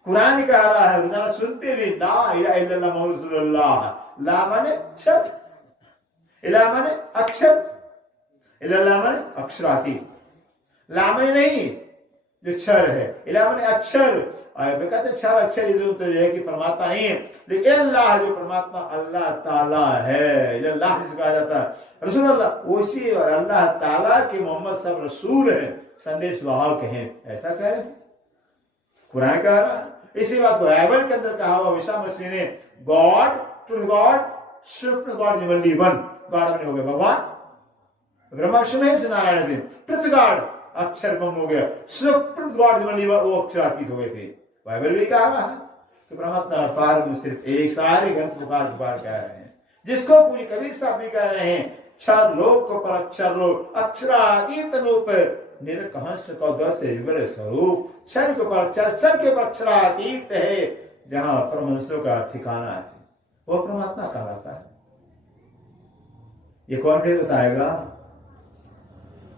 कुरान कह रहा है, उदाहरण सुनते भी, ला इलाहा इल्लल्लाह मुहम्मदुर रसूलुल्लाह। ला माने अक्षर, इला माने अक्षर, इल्लल्लाह माने अक्षरातीत। ला माने नहीं जो क्षर है, इला माने अक्षर। कहते क्षर अक्षर जो तो है कि परमात्मा नहीं है, लेकिन अल्लाह जो परमात्मा अल्लाह ताला है, अल्लाह जिसे कहा जाता है। रसूलुल्लाह उसी अल्लाह ताला के मोहम्मद सब रसूल है, संदेश वाहक हैं, ऐसा कह रहे हैं कुरान कह रहा है। इसी बात को बाइबल के अंदर कहा हुआ, ईसा मसीह ने God, true God, supreme God is only one. God बने हो गए भगवान, ब्रह्मा विष्णु महेश नारायण थे। ट्रुथ गॉड अक्षर ब्रह्म हो गया, supreme God is only one, वो अक्षरातीत हो गए थे। बाइबल भी कहा है कि परमात्मा पार में सिर्फ एक, सारे ग्रंथ पुकार कह रहे हैं, जिसको पूरी कबीर साहब भी कह रहे हैं, क्षर लोक को पर अक्षर लोक, अक्षरातीत रूप निरकहंस का से युगल स्वरूप। क्षर के पर अक्षर, क्षर के पर अक्षरातीत है, जहां परमहंसों का ठिकाना है, वो परमात्मा कहलाता है। ये कौन भेद बताएगा?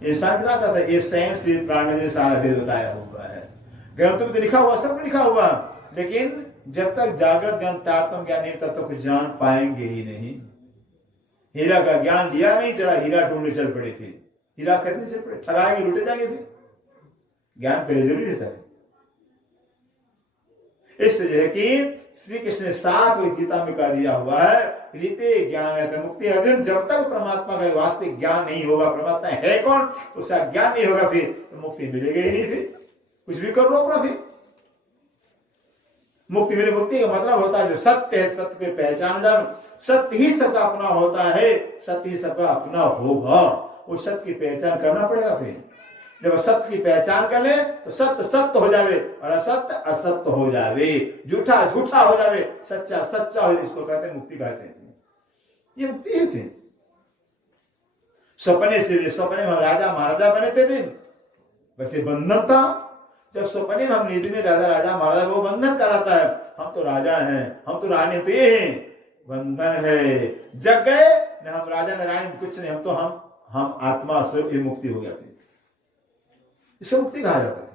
इंसान क्या कहता है? ये स्वयं श्री प्राण ने सारा भेद बताया हुआ है, ग्रंथों में तो लिखा हुआ, सब लिखा हुआ, लेकिन जब तक जागृत ज्ञान तारतम ज्ञान नहीं, तब तक कुछ जान पाएंगे ही नहीं। हीरा का ज्ञान लिया नहीं, जरा हीरा ढूंढने चल पड़े थे, हीरा खरीदने चल पड़े, ठगाएंगे लूटे जाएंगे। फिर ज्ञान पहले जरूरी रहता है। इसलिए है कि श्री कृष्ण ने साफ गीता में कह दिया हुआ है, रीते ज्ञान है मुक्ति। अर्जुन, जब तक परमात्मा का वास्तविक ज्ञान नहीं होगा, परमात्मा है कौन उसका ज्ञान नहीं होगा, फिर तो मुक्ति मिलेगी ही नहीं। फिर कुछ भी कर लो अपना, फिर मुक्ति मिले। मुक्ति का मतलब होता है जो सत्य है, सत्य को पहचान जान, सत्य ही सबका अपना होता है, सत्य ही सबका अपना होगा। उस सत्य की पहचान करना पड़ेगा। फिर जब सत्य की पहचान कर ले तो सत्य सत्य हो जावे और असत्य असत्य हो जावे, झूठा झूठा हो जावे, सच्चा सच्चा हो, इसको कहते हैं मुक्ति कहते हैं। ये मुक्ति ही थी। सपने से, सपने में राजा महाराजा बने थे भी, वैसे बंधन था। जब सपने में हम नींद में राजा महाराजा, वो बंधन कराता है। हम तो राजा हैं, हम तो रानी, तो ये हैं, बंधन है। जग गए न हम राजा न रानी, कुछ नहीं, हम तो हम आत्मा स्वरूप, ये मुक्ति हो गया। फिर इसको मुक्ति कहा जाता है।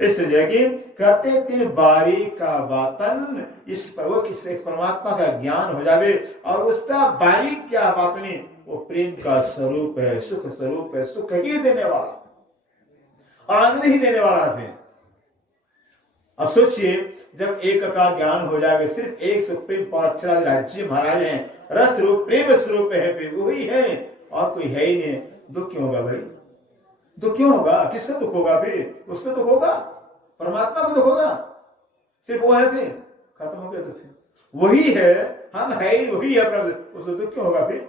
इसलिए कि कहते तीन बारी का बातन, इस पर वो किससे परमात्मा का ज्ञान हो जावे, और उसका बारीक क्या बात नहीं, वो प्रेम का स्वरूप है, सुख स्वरूप है, सुख ही देने वाला, आनंद ही देने वाला है। अब सोचिए, जब एक का ज्ञान हो जाएगा, सिर्फ एक सुप्रीम पातशाह राज्य महाराज हैं, रस रूप प्रेम स्वरूप है, फिर वही है और कोई है ही नहीं। दुख क्यों होगा भाई? दुख क्यों होगा? किसका दुख होगा? फिर उसका दुख होगा, परमात्मा को दुख होगा, सिर्फ वो है, फिर खत्म हो गया। तो फिर वही है, हम है ही वही है, उसको दुख क्यों होगा? फिर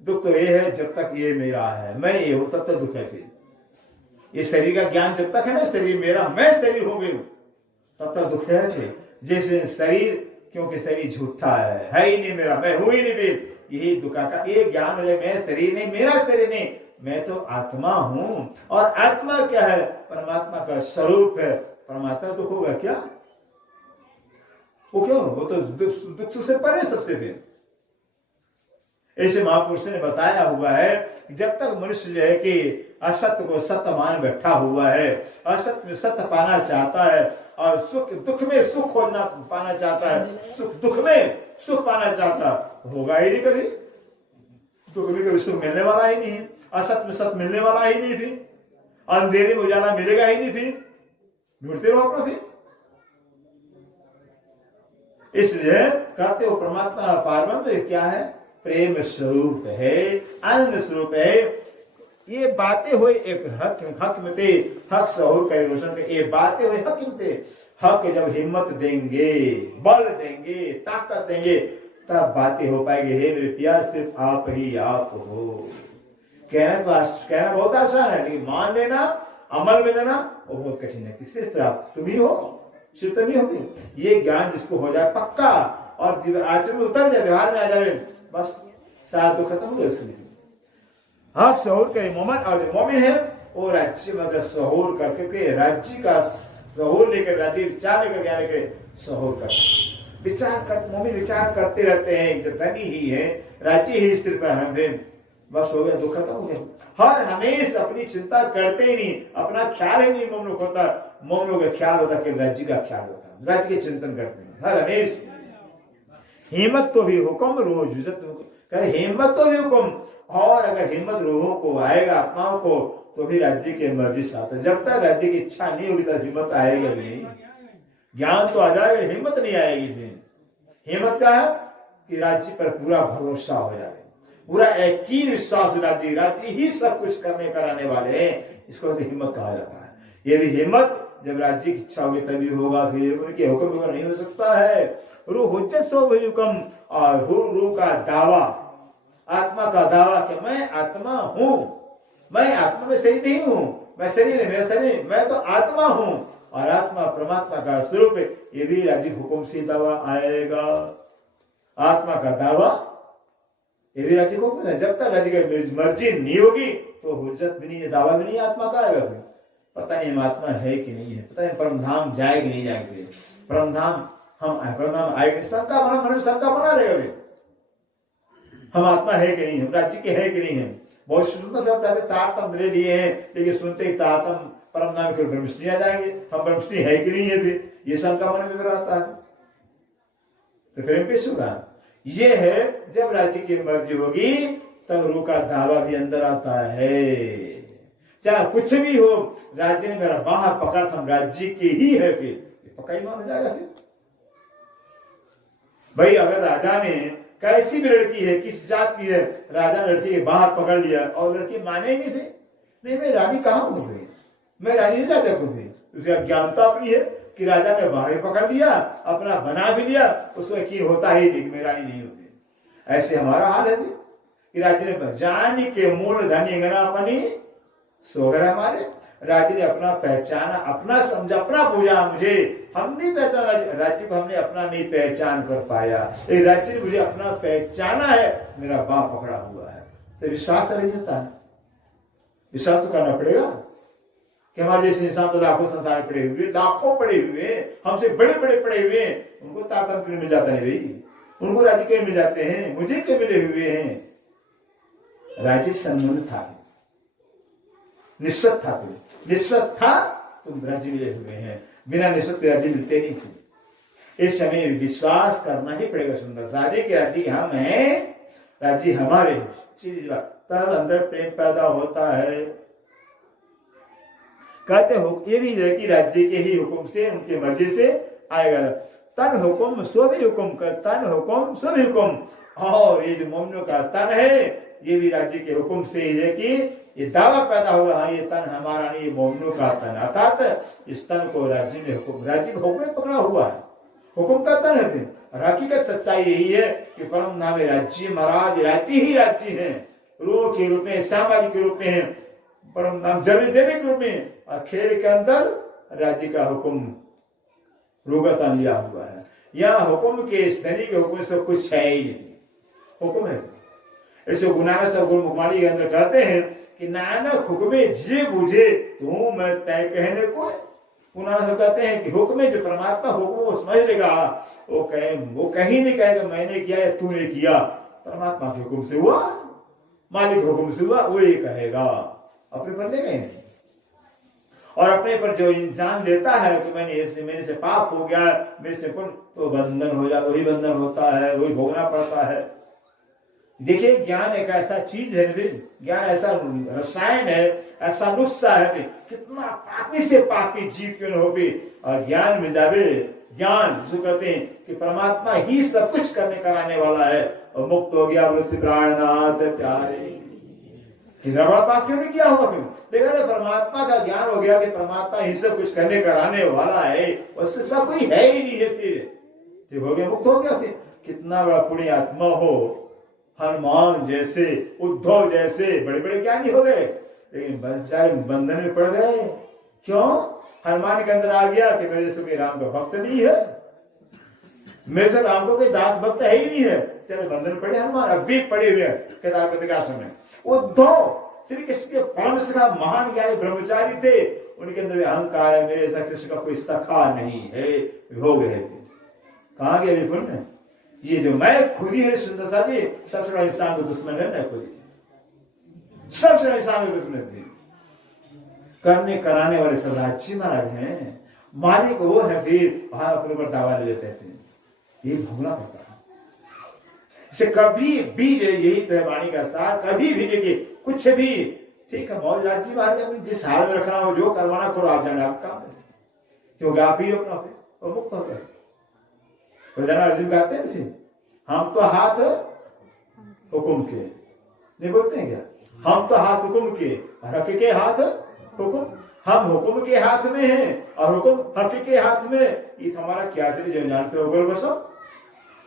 दुख तो ये है, जब तक ये मेरा है, मैं ये हूं, तब तक दुख है। फिर ये शरीर का ज्ञान जब तक है ना, शरीर मेरा, मैं शरीर हो गई, तब तक दुख है। फिर जैसे शरीर, क्योंकि शरीर झूठा है ही नहीं मेरा, मैं हूं ही नहीं, फिर यही दुख का ये ज्ञान हो जाए, मैं शरीर नहीं, मेरा शरीर नहीं, मैं तो आत्मा हूं। और आत्मा क्या है? परमात्मा का स्वरूप है। परमात्मा दुख होगा क्या? वो क्यों? वो तो दुख से परे सबसे। फिर ऐसे महापुरुष ने बताया हुआ है, जब तक मनुष्य जो है कि असत्य को सत्य मान बैठा हुआ है, असत्य में सत्य पाना चाहता है, और सुख दुख में सुख खोजना पाना चाहता है, सुख दुख में सुख पाना चाहता, होगा ही नहीं कभी। दुख में कभी सुख मिलने वाला ही नहीं, असत्य में सत्य मिलने वाला ही नहीं थी, अंधेरे में उजाला मिलेगा ही नहीं थी, ढूंढते रहो अपना। फिर इसलिए कहते हो परमात्मा पारब्रह्म क्या है? प्रेम स्वरूप है, आनंद स्वरूप है। ये बातें हुए एक हक में थे, हक शहूर करे रोशन के, ये बातें हुए हक में थे। हक जब हिम्मत देंगे, बल देंगे, ताकत देंगे, तब बातें हो पाएगी। हे मेरे प्यार, सिर्फ आप ही आप हो। कहना बहुत आसान है, लेकिन मान लेना, अमल में लेना वो बहुत कठिन है। सिर्फ आप तुम ही हो, सिर्फ तुम ही होगी। ये ज्ञान जिसको हो जाए पक्का और आचरण में उतर जाए, व्यवहार में आ जाए, बस सारा दुख खत्म हो गया उसके लिए। हक शहूर के मोमिन, और मोमिन है वो राज्य में अगर शहूर करके राज्य का शहूर लेकर, राज्य विचार लेकर, ज्ञान लेकर शहूर करते, विचार करते, मोमिन विचार करते रहते हैं। जब धनी ही है, राज्य ही सिर्फ हमें, बस हो गया, दुख खत्म हो गया। हर हमेशा अपनी चिंता करते ही नहीं, अपना ख्याल ही नहीं मोमिनों को होता। मोमिनों का ख्याल होता कि राज्य का ख्याल होता, राज्य के चिंतन करते हैं हर हमेशा। हिम्मत तो भी हुक्म रोज हिम्मत तो भी हुक्म, और अगर हिम्मत रूहों को आएगा, आत्माओं को, तो भी राज्य के मर्जी साथ है। जब तक राज्य की इच्छा नहीं होगी तब हिम्मत आएगी नहीं। ज्ञान तो आ जाएगा, हिम्मत नहीं आएगी। हिम्मत का है कि राज्य पर पूरा भरोसा हो जाए, पूरा यकीन विश्वास, राज्य ही सब कुछ करने कराने वाले हैं, इसको हिम्मत कहा जाता है। ये भी हिम्मत जब राज्य की इच्छा होगी तभी होगा, फिर उनके हुक्म बगैर नहीं हो सकता है। रूह हुज्जत सो भी हुक्म, और रूह का दावा, आत्मा का दावा कि मैं आत्मा हूं, मैं आत्मा में शरीर नहीं हूं, मैं शरीर है, मेरा शरीर, मैं तो आत्मा हूं, और आत्मा परमात्मा का स्वरूप है। ये भी राज्य हुक्म से दावा आएगा। आत्मा का दावा ये भी राज्य हुक्म है। जब तक राज्य की मर्जी नहीं होगी तो हुज्जत भी नहीं है, दावा भी नहीं आत्मा का आएगा। पता नहीं हम आत्मा है कि नहीं है, पता नहीं परम धाम जाए कि नहीं जाएंगे, परम धाम हम परम धाम आएंगे, शंका बना रहेगा हम आत्मा है कि नहीं, हम राज्य के है कि नहीं है। बहुत सुंदर तारतम ले लिए हैं, लेकिन सुनते ही तारतम परम नाम के ब्रह्मष्टि आ जाएंगे, हम ब्रह्मष्टि है कि नहीं है, फिर ये शंका मन में आता है। तो फिर कैसे होगा? ये है जब राज्य की मर्जी होगी तब रूह का दावा भी अंदर आता है। चाहे कुछ भी हो, राज्य ने मेरा बाहर पकड़ा था, हम राज्य के ही है, फिर पक्का ही मान जाएगा। फिर भाई अगर राजा ने कैसी भी लड़की है, किस जात की है, राजा ने लड़की के बाहर पकड़ लिया और लड़की मानेगी फिर नहीं, मैं रानी कहाँ हूं, मैं रानी नहीं राजा को, फिर उसकी अज्ञानता अपनी है कि राजा ने बाहर पकड़ लिया, अपना बना भी लिया, उसको यकीन होता ही नहीं मैं रानी नहीं होती। ऐसे हमारा हाल है कि राज्य ने जान के मूल धनी अपनी सोगर हमारे, राज्य ने अपना पहचाना, अपना समझा, अपना पूजा मुझे, हम नहीं पहचाना राज्य को, हमने अपना नहीं पहचान कर पाया। राज्य ने मुझे अपना पहचाना है, मेरा बाप पकड़ा हुआ है। तो विश्वास नहीं होता है, विश्वास तो करना पड़ेगा कि हमारे जैसे इंसान तो लाखों संसार में पड़े हुए, लाखों पड़े हुए, हमसे बड़े बड़े पड़े हुए, उनको ताकत क्यों मिल जाता है भाई, उनको राज्य क्यों मिल जाते हैं, मुझे क्यों मिले हुए हैं। राज्य संबंध था, निस्वत था, निस्वत था, तुम राज्य मिले हुए हैं, बिना निस्वत के राज्य मिलते नहीं थे। इस समय विश्वास करना ही पड़ेगा। सुंदर सारे के राज्य हम हैं, राज्य हमारे हैं, सीधी बात। तब अंदर प्रेम पैदा होता है। कहते हो ये भी है कि राज्य के ही हुक्म से, उनकी मर्जी से आएगा। तन हुक्म सो भी हुक्म कर, तन हुक्म सो भी हुक्म, और ये जो मोमिनों का तन है ये भी राज्य के हुक्म से ही है कि ये दावा पैदा हुआ, हाँ ये तन हमारा नहीं, ये मोमिनों का तन, अर्थात इस तन को राज्य ने हुक्म में पकड़ा हुआ है, हुक्म का तन है। फिर हकीकत सच्चाई यही है कि परम नाम राज्य महाराज राज्य ही राज्य है, रूह के रूप में, सामाजिक के रूप में, परम नाम जरूरी देने के रूप में, और खेल के अंदर राज्य का हुक्म रूगता लिया हुआ है। यहाँ हुक्म के इस धनी के हुक्म से कुछ है ही नहीं, हुक्म है। ऐसे गुरु नानक साहब गुरु मुखवाणी के अंदर कहते हैं कि नानक हुक्मे जे बुझे तू मैं तय कहने को। गुरु नानक साहब कहते हैं कि हुक्मे जो परमात्मा हुक्म वो समझ लेगा, वो कहीं नहीं कहेगा मैंने किया या तूने किया, परमात्मा के हुक्म से हुआ, मालिक हुक्म से हुआ, वो ये कहेगा, अपने पर लेगा ही नहीं। और अपने पर जो इंसान लेता है कि मेरे से पाप हो गया, मेरे से पुण्य, तो बंधन हो जाता, वही बंधन होता है, वही भोगना पड़ता है। देखिए ज्ञान एक ऐसा चीज है, ज्ञान ऐसा रसायन है, ऐसा नुस्खा है, कितना पापी से पापी जीव क्यों न हो भी, और ज्ञान मिल जावे, ज्ञान जिसको कहते हैं कि परमात्मा ही सब कुछ करने कराने वाला है, और मुक्त हो गया बोले प्राणनाथ प्यारे। कितना बड़ा पाप क्यों नहीं किया होगा फिर। लेकिन अरे परमात्मा का ज्ञान हो गया कि परमात्मा ही सब कुछ करने कराने वाला है, उसके सिवा कोई है ही नहीं है, फिर हो गया, मुक्त हो गया। फिर कितना बड़ा पुण्य आत्मा हो, हनुमान जैसे, उद्धव जैसे बड़े बड़े ज्ञानी हो गए, लेकिन बेचारे बंधन में पड़ गए। क्यों? हनुमान के अंदर आ गया कि मेरे से कोई राम का भक्त नहीं है, मेरे से राम को कोई दास भक्त है ही नहीं है। चलो बंधन पड़े हनुमान, अब भी पड़े हुए केदारपति का समय। उद्धव श्री कृष्ण के परम सखा महान ज्ञानी ब्रह्मचारी थे, उनके अंदर अहंकार है, मेरे ऐसा कृष्ण का कोई सखा नहीं है, भोग रहे थे। कहां गया विपुल ने? ये जो मैं खुद ही है सुंदर सा जी, सबसे बड़ा इंसान का दुश्मन है मैं खुद ही, सबसे बड़ा इंसान का दुश्मन है। करने कराने वाले सब राज्य महाराज हैं, मालिक वो है, फिर वहां अपने ऊपर दावा ले लेते हैं, ये भोगना पड़ता है। इसे कभी भी, यही तो है वाणी का सार, कभी भी देखिए कुछ भी ठीक है, मौज राज्य महाराज अपनी जिस हाल में रखना हो, जो करवाना करो, आप जाने आप काम है, क्योंकि आप ही अपना और मुक्त हो गए। अर्जुन कहते थे, हम तो हाथ हुकुम के, नहीं बोलते हैं क्या? हम तो हाथ हुकुम के, हक के हाथ हुकुम, हम हुकुम के हाथ में हैं और हुकुम हक के हाथ में। ये हमारा क्या चीज जो जानते हो बोल बसो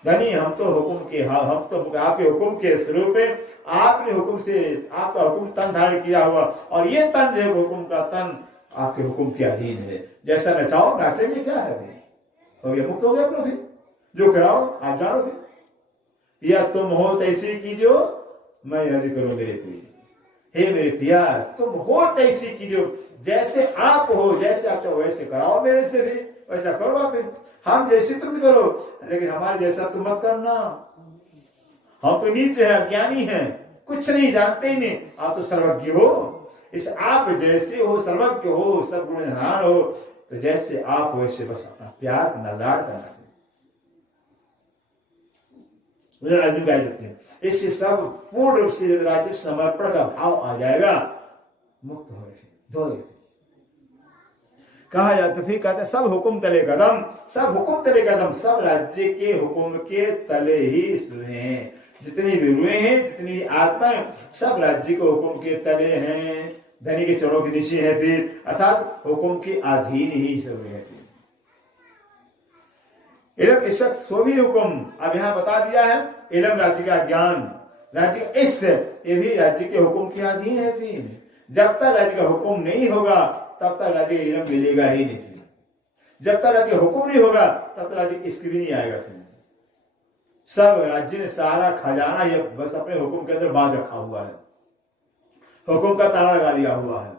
धनी, हम तो हुकुम के, हम तो आपके हुकुम के स्वरूप है। आपने हुकुम से, आपका हुकुम तन धारण किया हुआ, और ये तन जो हुकुम का तन आपके हुकुम के अधीन है। जैसा नचाओ नाचेंगे, क्या है हो गया, मुक्त हो गया अपना। फिर जो कराओ आप जानो, फिर या तुम हो तैसी कीजियो मैं यदि करो मेरे प्रिय, हे मेरे पिया तुम हो तैसी कीजियो, जैसे आप हो, जैसे आप चाहो वैसे कराओ मेरे से भी, वैसा करो आप। हम जैसे तुम भी करो, लेकिन हमारे जैसा तुम मत करना। हम तो नीचे हैं, अज्ञानी हैं, कुछ नहीं जानते ही नहीं, आप तो सर्वज्ञ हो। इस आप जैसे हो, सर्वज्ञ हो, सब गुणधान हो, तो जैसे आप हो वैसे बस अपना प्यार करना, लाड करना, अर्जुन गाय देते हैं। इससे सब पूर्ण रूप से राज्य समर्पण का भाव आ जाएगा, मुक्त हो कहा जाता। फिर कहते सब हुकुम तले कदम, सब हुकुम तले कदम, सब राज्य के हुकुम के तले ही रुए हैं। जितनी भी रुए हैं, जितनी आत्मा, सब राज्य के हुकुम के तले हैं, धनी के चरणों के नीचे है, फिर अर्थात हुकुम के अधीन ही सब है। इलम इशक स्वभी हुकुम, अब यहां बता दिया है, इलम राज्य का ज्ञान, राज्य का इष्ट, ये भी राज्य के हुकुम के अधीन है। फिर जब तक राज्य का हुकुम नहीं होगा तब तक राज्य का इलम मिलेगा ही नहीं। फिर जब तक राज्य का हुकुम नहीं होगा तब तक राज्य इष्ट भी नहीं आएगा। फिर सब राज्य ने सारा खजाना ये बस अपने हुकुम के अंदर बांध रखा हुआ है, हुकुम का ताला लगा दिया हुआ है।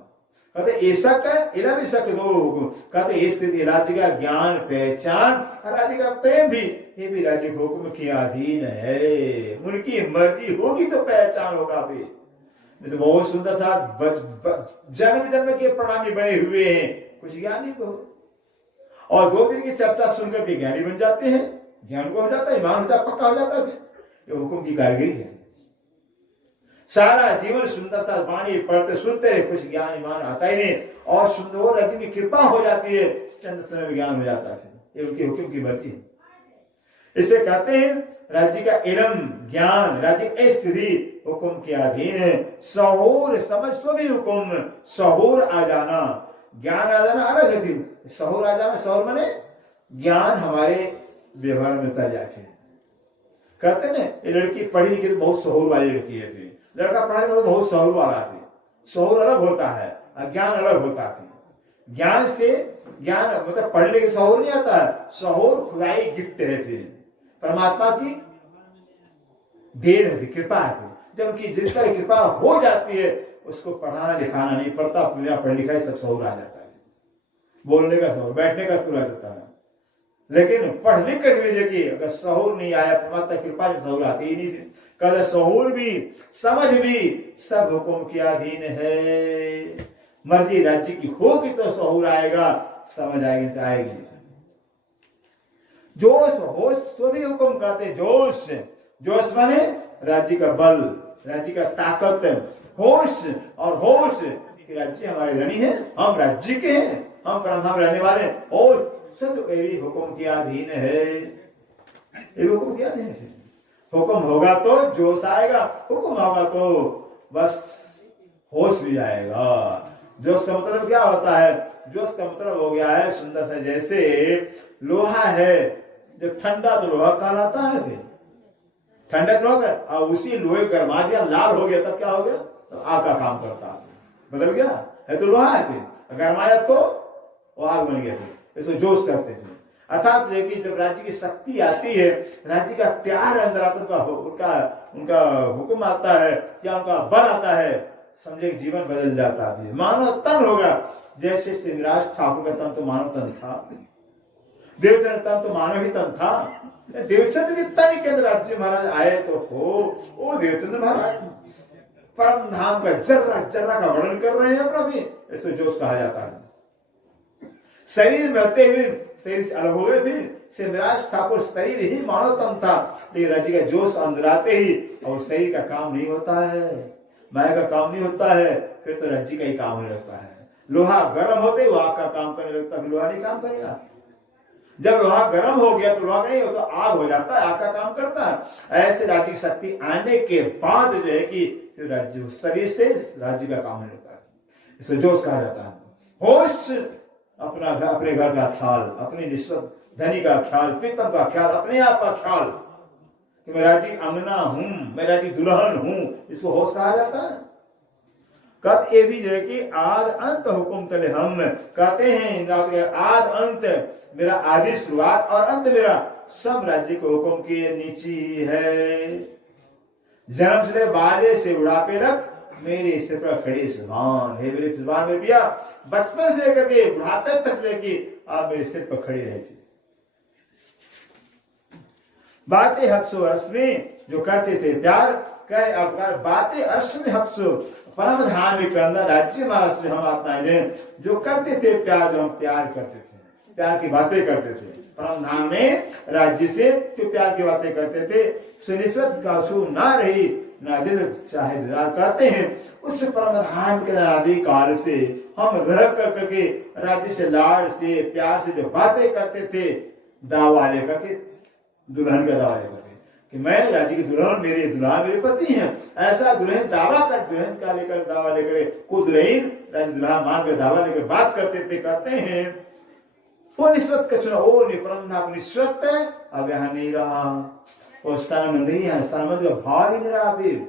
कहते ऐसा का इला भी शक दो, कहते इस राज्य का ज्ञान पहचान और राज्य का प्रेम भी, ये भी राज्य हुक्म के अधीन है। उनकी मर्जी होगी तो पहचान होगा। भी नहीं तो बहुत सुंदर सा जन्म जन्म के प्रणामी बने हुए हैं, कुछ ज्ञानी को, और 2 दिन की चर्चा सुनकर के ज्ञानी बन जाते हैं, ज्ञान को हो जाता है, ईमान होता पक्का हो जाता है। फिर ये हुक्म की कारीगरी है। सारा जीवन सुंदर सा वाणी पढ़ते सुनते रहे, कुछ ज्ञान ईमान आता ही नहीं, और सुंदर राज्य की कृपा हो जाती है, चंद समय में ज्ञान हो जाता है। ये उनके हुक्म की मर्जी है। इसे कहते हैं राज्य का इलम ज्ञान, राज्य स्थिति हुक्म के अधीन है। सहूर समझ भी हुक्म, सहूर आ जाना, ज्ञान आ जाना अलग है। फिर सहूर आ जाना, सहूर माने ज्ञान हमारे व्यवहार में उतर जाए। कहते ना ये लड़की पढ़ी लिखी तो बहुत सहूर वाली लड़की है, फिर लड़का पढ़ा लिखा तो बहुत सहूर वाला है। सहूर अलग होता है, अज्ञान अलग होता है। ज्ञान से, ज्ञान मतलब पढ़ने के सहूर नहीं आता है, सहूर खुदाई गिफ्ट है, फिर परमात्मा की देन है, कृपा है। जब उनकी जिसका कृपा हो जाती है, उसको पढ़ाना लिखाना नहीं पड़ता, पढ़ लिखा सब सहूर आ जाता है। बोलने का सहूर, बैठने का सहूर आ जाता है। लेकिन पढ़ने के देखिए अगर सहूर नहीं आया, परमात्मा कृपा से सहूर आती ही नहीं। कहते सहूर भी समझ भी सब हुक्म के अधीन है। मर्जी राज्य की होगी तो सहूर आएगा, समझ आएगी तो आएगी। जोश होश तो भी हुक्म कहते, जोश, जोश माने राज्य का बल, राज्य का ताकत, होश और होश कि राज्य हमारे धनी है, हम राज्य के हैं, हम रहने वाले, और सब हुक्म के अधीन है। ये हुक्म के अधीन है। हुक्म होगा तो जोश आएगा, हुक्म होगा तो बस होश भी आएगा। जोश का मतलब क्या होता है? जोश का मतलब हो गया है सुंदर सा, जैसे लोहा है, जब ठंडा तो लोहा कहलाता है, फिर ठंडक लोग और उसी लोहे गरमा दिया, लाल हो गया, तब क्या हो गया? तो आग का काम करता है, बदल गया है तो लोहा है, फिर गरमाया तो वो आग बन गया, फिर इसको जोश करते थे। अर्थात जब राज्य की शक्ति आती है, राज्य का प्यार अंदर आता है, उनका हुक्म आता है, क्या उनका बल आता है, समझे जीवन बदल जाता है। मानव तन होगा, जैसे शिवराज ठाकुर का तन तो मानव तन था, देवचंद्र तन तो मानव ही तन था। देवचंद्र के तन के अंदर राज्य महाराज आए तो हो, वो देवचंद्र महाराज परम धाम का जर्रा जर्रा का वर्णन कर रहे हैं अपना भी, इसको जोश कहा जाता है। शरीर में होते हुए शरीर से अलग हो गए, फिर शिवराज ठाकुर शरीर ही मानव तन था, लेकिन राज्य का जोश अंदर आते ही, और शरीर का काम नहीं होता है, माया का काम नहीं होता है, फिर तो राज्य का ही काम होने लगता है। लोहा गर्म होते ही वो आग का काम करने लगता है, लोहा नहीं काम करेगा। जब लोहा गर्म हो गया तो लोहा नहीं होता, आग हो जाता है, आग का काम करता है। ऐसे राज्य की शक्ति आने के बाद जो है कि राज्य शरीर से राज्य का काम होने लगता है, इसे जोश कहा जाता है। होश, अपने घर का ख्याल, अपनी निस्बत धनी का ख्याल, प्रीतम का ख्याल, अपने आप का ख्याल कि मैं राज्य अंगना हूं, मैं राज्य दुल्हन हूं, इसको होश कहा जाता है। कत ये भी जो है कि आद अंत हुकुम तले हम कहते हैं, आद अंत मेरा आदि शुरुआत और अंत मेरा सब राज्य को हुक्म के नीचे है। जन्म से बाले से बुढ़ापे तक मेरे सिर पर खड़ी जुबान है, मेरी जुबान में भैया बचपन से लेकर के बुढ़ापे तक लेके आप मेरे सिर पर खड़ी रहती। बातें हफ्सो अर्श में जो करते थे प्यार, कहे अब बातें अर्श में हफ्सो परम धाम के अंदर राज्य महाराज हम आत्माएं जो करते थे प्यार, जो हम प्यार करते थे, प्यार की बातें करते थे परम धाम में राज्य से, जो प्यार की बातें करते थे, सुनिश्चित कासु ना रही ना दिल चाहे दिदार करते हैं, उस परम धाम के अनादिकाल से हम रह करके राज्य से लाड़ से प्यार से जो बातें करते थे, दावा लेकर के, दुल्हन का दावा लेकर कि मैं राज्य की दुल्हन, मेरे दुल्हा मेरे पति हैं, ऐसा दुल्हन दावा कर, दुल्हन का लेकर दावा लेकर को दुल्हन राज्य दुल्हा मान कर दावा लेकर बात करते थे। कहते हैं वो निस्वत का चुना, वो निपरम निस्वत है, अब यहाँ नहीं रहा, वो स्थान नहीं है, स्थान का भाव ही नहीं रहा फिर,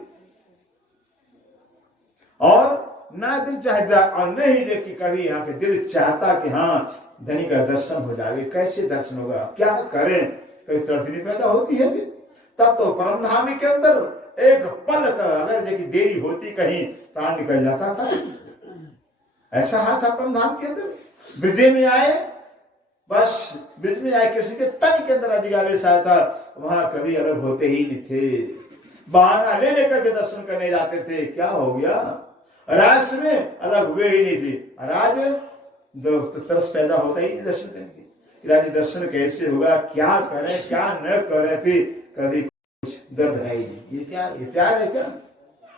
और ना दिल चाहता और नहीं देखी कभी यहाँ के दिल चाहता कि हाँ धनी का दर्शन हो जाए। कैसे दर्शन होगा, क्या करें, कभी तड़फनी पैदा होती है भी, तब तो परमधामी के अंदर एक पल का अगर देखिए देरी होती कहीं प्राण निकल जाता था। ऐसा हाथ था परमधाम के अंदर। ब्रिज में आए, बस ब्रिज में आए कृष्ण के तन के अंदर अधिकावेश आया था, वहां कभी अलग होते ही नहीं थे, बहाना ले लेकर के दर्शन करने जाते थे। क्या हो गया, राज में अलग हुए ही नहीं थे, राज तरस पैदा होता ही नहीं दर्शन करने की। राज्य दर्शन कैसे होगा, क्या करें क्या न करें, फिर कभी कुछ दर्द है ही नहीं। ये क्या, ये प्यार है क्या?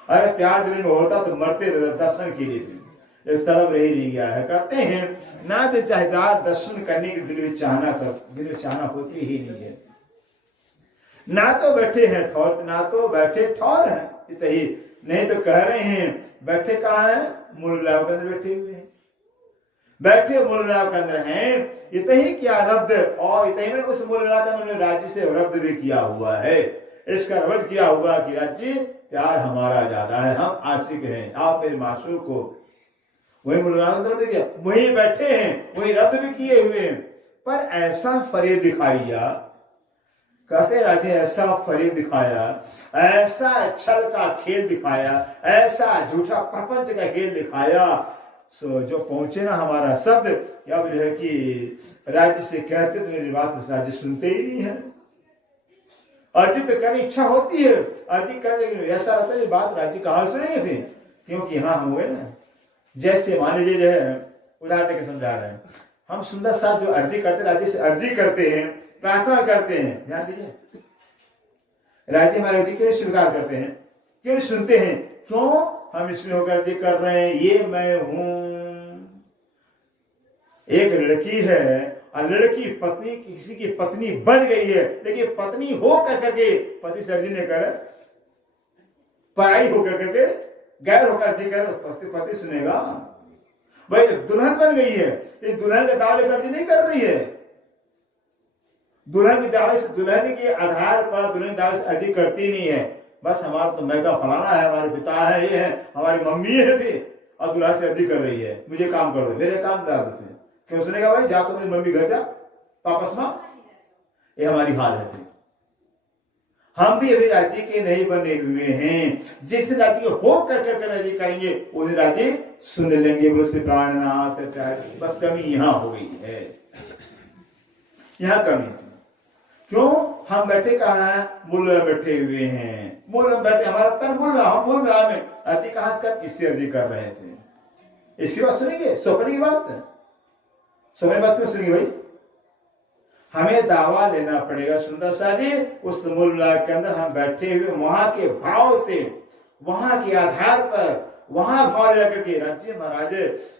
अरे प्यार दिल में होता तो मरते दर्शन के लिए, एक तलब रही नहीं गया है। कहते हैं ना दिल चाहेदार दर्शन करने के दिल में चाहना कर, दिल में चाहना होती ही नहीं है। ना तो बैठे हैं ठौर, ना तो बैठे ठौर है, इतनी नहीं तो कह रहे हैं बैठे कहाँ है, मूल लाभ के अंदर बैठे हुए हैं, बैठे मूल लाभ के अंदर हैं। इतनी क्या रब्द, और इतनी में उस मूल लाभ के अंदर राज्य से रब्द भी किया हुआ है, इसका रब्द किया हुआ कि राज्य प्यार हमारा ज्यादा है, हम आशिक हैं, आप मेरे मासूक को। वही मूल लाभ रब्द किया, वही बैठे हैं, वही रब्द भी किए हुए हैं। पर ऐसा फरेब दिखाइया, कहते राजे ऐसा फरेब दिखाया, ऐसा छल का खेल दिखाया, ऐसा झूठा प्रपंच का खेल दिखाया, सो जो पहुंचे ना हमारा शब्द, अब जो है कि राज्य से कहते तो मेरी बात राज्य सुनते ही नहीं है। अर्जित करने इच्छा होती है, अर्जित करने की ऐसा होता है बात राज्य कहाँ सुनेंगे फिर, क्योंकि यहाँ हम हुए ना, जैसे मान लीजिए जो है उदाहरण के समझा रहे हैं, हम सुंदर सा जो अर्जी करते राज्य से अर्जी करते हैं, प्रार्थना करते हैं, ध्यान दीजिए राज्य हमारे अर्जी क्यों स्वीकार करते हैं, क्यों सुनते हैं, क्यों हम इसमें होकर जी कर रहे हैं, ये मैं हूं। एक लड़की है और लड़की पत्नी किसी की पत्नी बन गई है, लेकिन पत्नी हो करके पति से अर्जी नहीं करे, पराई होकर के गैर होकर अर्जी करे तो पति सुनेगा? भाई दुल्हन बन गई है, इस दुल्हन के दावे अर्जी नहीं कर रही है। दुल्हन के दावे से, दुल्हन के आधार पर दुल्हन दावे से अर्जी करती नहीं है। बस हमारा तो मैका फलाना है, हमारे पिता है, ये है, हमारी मम्मी है भी, और दुल्हन से अर्जी कर रही है मुझे काम कर दो, मेरे काम करा दो। क्यों सुनेगा भाई? जा तो मेरी मम्मी घर जा वापस मां। ये हमारी हाल है। हम भी अभी राजी के नहीं बने हुए हैं। जिस दिन राजी हो कर राजी करेंगे उस दिन राजी सुन लेंगे। बोलो श्री प्राणनाथ। बस कमी यहाँ हो गई है, यहाँ कमी है। क्यों? हम बैठे कहाँ हैं? मूल में बैठे हुए हैं। मूल में बैठे, हमारा तन मूल में, हम मूल में अर्जी कहां से कर, इससे अर्जी कर रहे थे। इसकी बात सुनेंगे? सपने की बात, सपने की बात क्यों सुनेंगे भाई? हमें दावा लेना पड़ेगा सुंदर सा जी। उस मूल के अंदर हम बैठे हुए, वहां के भाव से, वहां के आधार पर, वहां भाव लेकर के राज्य महाराज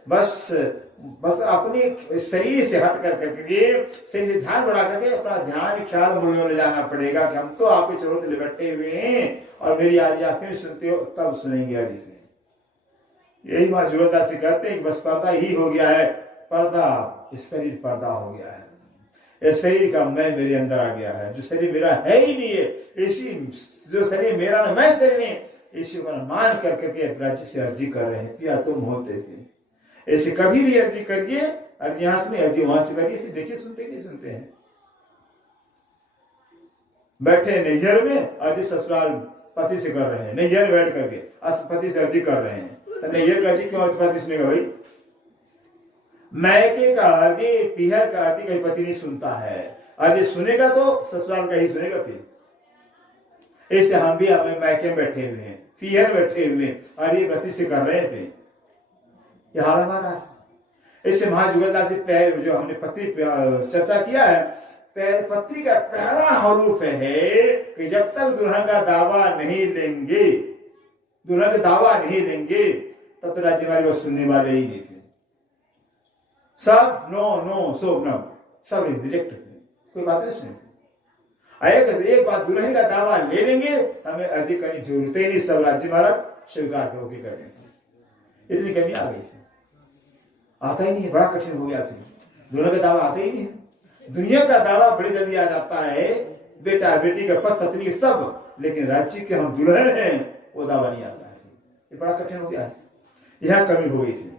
बस अपने शरीर से हट कर करके, शरीर से ध्यान बढ़ा करके अपना ध्यान ख्याल मूल में ले जाना पड़ेगा कि हम तो आपके चरणों से बैठे हुए हैं और मेरी आज आप नहीं सुनते हो, तब सुनेंगे आज। यही माँ जुगलदास से कहते हैं कि बस पर्दा ही हो गया है, पर्दा, इस शरीर पर्दा हो गया है। इस शरीर का मैं मेरे अंदर आ गया है, जो शरीर मेरा है ही नहीं है, इसी जो शरीर मेरा ना, मैं शरीर नहीं, इसी को मान कर करके राज्य से अर्जी कर रहे हैं। पिया तुम होते थे, ऐसे कभी भी अर्जी करिए, अर्जी यहां से नहीं, अर्जी वहां से करिए, फिर देखिए सुनते नहीं सुनते हैं। बैठे नैहर में, अर्जी ससुराल पति से कर रहे हैं, नैहर बैठ करके पति से अर्जी कर रहे हैं। तो नैहर का अर्जी क्यों पति सुनेगा भाई? मैके का अर्जी, पीहर का अर्जी कहीं पति नहीं सुनता है। अर्जी सुनेगा तो ससुराल का ही सुनेगा। फिर ऐसे हम भी हमें मैके बैठे हुए हैं, पीहर बैठे हुए, अर्जी पति से कर रहे थे। यह हाल हमारा है। इससे महाजुगलदास से पहले जो हमने पत्री चर्चा किया है, पत्री का पहला हरूफ है कि जब तक दुल्हन का दावा नहीं लेंगे, दुल्हन का दावा नहीं लेंगे, तब तो राज्य हमारी बात सुनने वाले ही नहीं थे। सब नो नो सो नो, सब रिजेक्ट, कोई बात नहीं सुनते। एक बात दुल्हन का दावा ले लेंगे, हमें अर्जी करनी जरूरत ही नहीं, सब राज्य महाराज स्वीकार होकर कर देंगे। इतनी कमी आ गई थी, आता ही नहीं है, बड़ा कठिन हो गया था। दुल्हन का दावा आता ही नहीं है। दुनिया का दावा बड़ी जल्दी आ जाता है, बेटा बेटी का पति पत्नी सब, लेकिन राज्य के हम दुल्हन हैं वो दावा नहीं आता है। ये बड़ा कठिन हो गया है, यह कमी हो गई थी।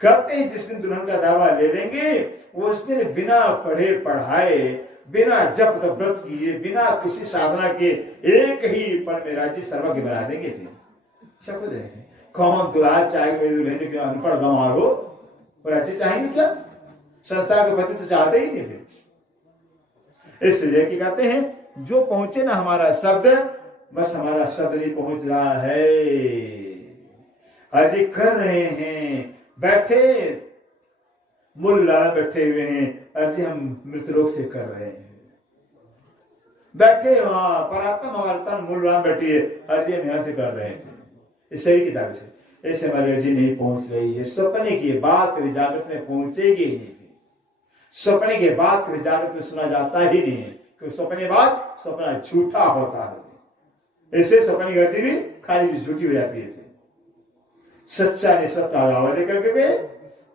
कहते हैं जिस दिन दुल्हन का दावा ले लेंगे, वो उस दिन बिना पढ़े पढ़ाए, बिना जप तप व्रत किए, बिना किसी साधना के एक ही पल में राज्य सर्वज्ञ बना देंगे। सब कुछ देखें, कौन दुल्हा चाहेंगे दुल्हन के अनपढ़ गंवार हो, और राज्य चाहेंगे क्या? संसार के पति तो चाहते ही नहीं थे। इसलिए कि कहते हैं जो पहुंचे ना हमारा शब्द, बस हमारा शब्द नहीं पहुंच रहा है, अर्जी कर रहे हैं, बैठे मुल्ला बैठे हुए हैं, अर्जी हम मृतलोक से कर रहे हैं। बैठे वहां परात्मा हमारे तन मुल्ला बैठी है, अर्जी हम यहां से कर रहे हैं इस शरीर की ताकत से। ऐसे हमारी अर्जी नहीं पहुंच रही है। सपने की बात जागृत में पहुंचेगी ही नहीं। सपने के बाद जागृत में सुना जाता ही नहीं है, क्योंकि सपने बाद सपना झूठा होता है। ऐसे सपने की अर्जी भी खाली झूठी हो जाती है। सच्चा निस्वता दावा लेकर के,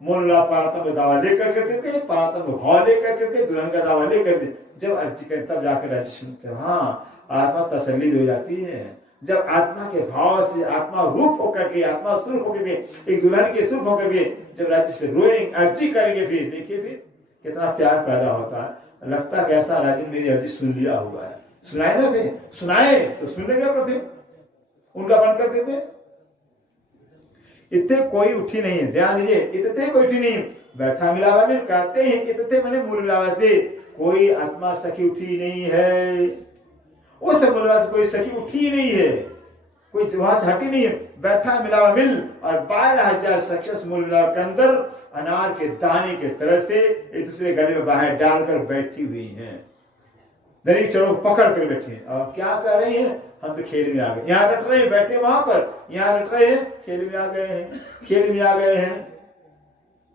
मुल्ला परात्म दावा लेकर के, परात्म भाव लेकर के, दुल्हन का दावा लेकर के जब अर्जी करे तब जाकर अर्जी सुनते। हाँ, आत्मा तसल्ली हो जाती है जब आत्मा के भाव से, आत्मा रूप होकर के, आत्मा स्वरूप होकर के, एक दुल्हन के स्वरूप होकर के जब राज्य से रोएंगे, अर्जी करेंगे, फिर देखिए फिर कितना प्यार पैदा होता है। लगता है कैसा राज्य मेरी अर्जी सुन लिया हुआ है। सुनाए ना, फिर सुनाए तो सुन लेंगे प्रभु, उनका बन कर देते। इतने कोई उठी नहीं है, ध्यान दीजिए, इतने कोई उठी नहीं। बैठा मिलावा मिल कहते हैं, इतने मैंने मूल मिलावा से कोई आत्मा सखी उठी नहीं है। उस मूलवा से कोई सखी उठी नहीं है, कोई वहां से हटी नहीं है। बैठा मिलावा मिल और 12,000 सक्सेस मूल के अंदर अनार के दाने के तरह से एक दूसरे गले में बाहर डालकर बैठी हुई हैं। दरी चढ़ो पकड़ कर बैठे हैं और क्या कर रहे हैं? हम तो खेल में आ गए। यहाँ रट रहे हैं, बैठे वहां पर, यहाँ रट रहे हैं, खेल में आ गए हैं, खेल में आ गए हैं।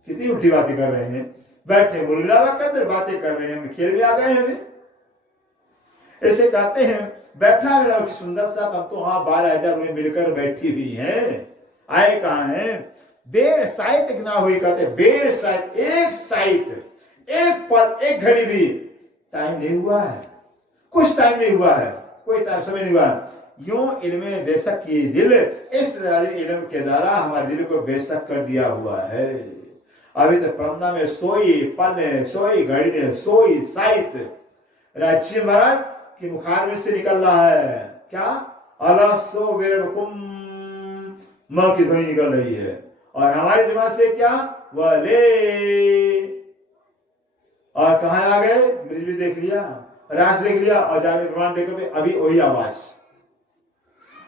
कितनी उल्टी बातें कर रहे हैं। बैठे मुल्लावा के अंदर बातें कर रहे हैं, हम खेल में आ गए हैं। ऐसे कहते हैं बैठा मेरा सुंदर सा, तब तो हाँ 12,000 में मिलकर बैठी हुई है, आए कहाँ है, देर साइत ना हुई, कहते बेर साइत, एक साइत, एक पल, एक घड़ी भी टाइम नहीं हुआ है, कुछ टाइम नहीं हुआ है, कोई टाइम समय नहीं हुआ है। यूं इल्म बेशक ये दिल, इस इल्म के द्वारा हमारे दिल को बेशक कर दिया हुआ है। अभी तो परमदा में सोई पल ने, सोई घड़ी ने, सोई साइत, राज्य महाराज की मुखार में से निकल रहा है क्या, अलसो वेरकुम, म की ध्वनि निकल रही है, और हमारे दिमाग से क्या, वह ले, और कहा आ गए, ब्रिज भी देख लिया, राज देख लिया, और जाने प्रमाण देखो अभी वही आवाज,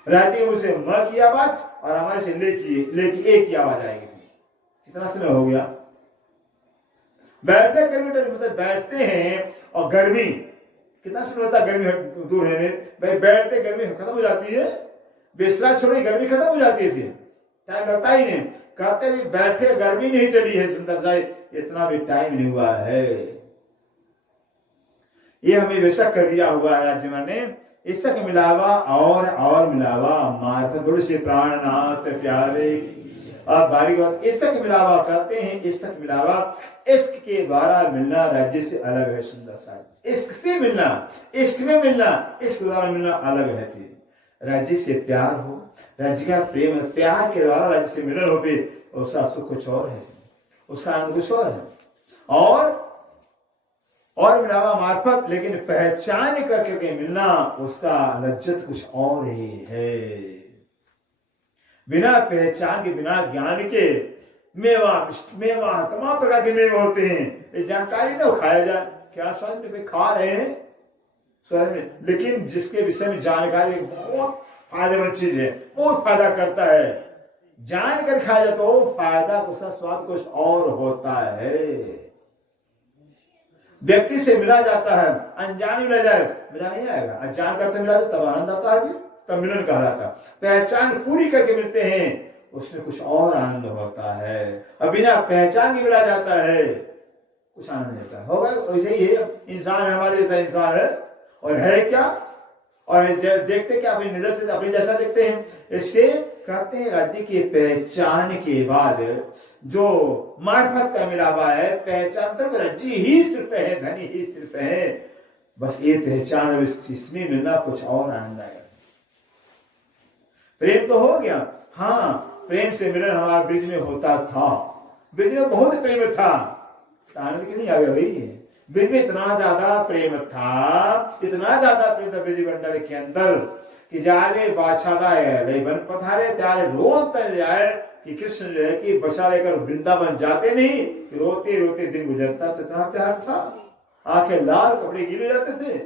राज्य मुझसे म की आवाज और हमारे से ले की एक की आवाज आएगी। कितना समय हो गया, बैठते गर्मी, मतलब बैठते हैं और गर्मी, कितना समय होता है गर्मी दूर रहने, भाई बैठते गर्मी खत्म हो जाती है, बिस्तरा छोड़े गर्मी खत्म हो जाती है, फिर टाइम लगता ही नहीं, कहते भी बैठे गर्मी नहीं चली है, सुंदर सा इतना भी टाइम नहीं हुआ है। ये हमें बेशक कर दिया हुआ है राज्य ने, इसक मिलावा और मिलावा मार्ग गुरु से प्राणनाथ प्यारे। अब बारी बात, इसक मिलावा कहते हैं, इसक मिलावा इश्क के द्वारा मिलना राज्य से अलग है। सुंदर सा इश्क से मिलना, इश्क में मिलना, इश्क द्वारा मिलना अलग है। फिर राज्य से प्यार हो, राज्य का प्रेम, प्यार के द्वारा राज्य से मिलन हो, फिर उसका सुख कुछ और है, उसका आनंद कुछ और है। और मिलावा मार्फत, लेकिन पहचान करके मिलना उसका लज्जत कुछ और ही है। बिना पहचान के, बिना ज्ञान के मेवा, मेवा तमाम प्रकार के मेवे होते हैं, ये जानकारी ना खाया जाए, क्या स्वाद में खा रहे हैं स्वाद में, लेकिन जिसके विषय में जानकारी बहुत फायदेमंद चीज है, बहुत फायदा करता है, जानकर खाया जाए तो फायदा, उसका स्वाद कुछ और होता है। व्यक्ति से मिला जाता है, अनजान मिला जाए, मजा नहीं आएगा, अनजान करते मिला जाए तब आनंद आता है, तब मिलन कहलाता। पहचान पूरी करके मिलते हैं, उसमें कुछ और आनंद होता है, और बिना पहचान के मिला जाता है कुछ आनंद नहीं आता होगा। वैसे ही इंसान है, हमारे जैसा इंसान है, और है क्या, और देखते क्या अपनी नजर से अपने जैसा देखते हैं। इससे कहते हैं राज्य की पहचान के बाद जो मार्फत का मिलावा है, पहचान तो राज्य ही सिर्फ है, धनी ही सिर्फ है, बस ये पहचान, इसमें मिलना कुछ और आनंद आएगा। प्रेम तो हो गया, हाँ प्रेम से मिलन हमारा ब्रिज में होता था, ब्रिज में बहुत प्रेम था, आनंद क्यों नहीं आ गया भाई, ब्रिज में इतना ज्यादा प्रेम था, इतना ज्यादा प्रेम था ब्रिज मंडल के अंदर कि जारे बाछाड़ा बन पथारे त्यारे रोन तल जाए कि कृष्ण जो है कि बचा लेकर वृंदावन जाते नहीं, कि रोते रोते दिन गुजरता, तो इतना प्यार था, आंखें लाल, कपड़े गीले जाते थे,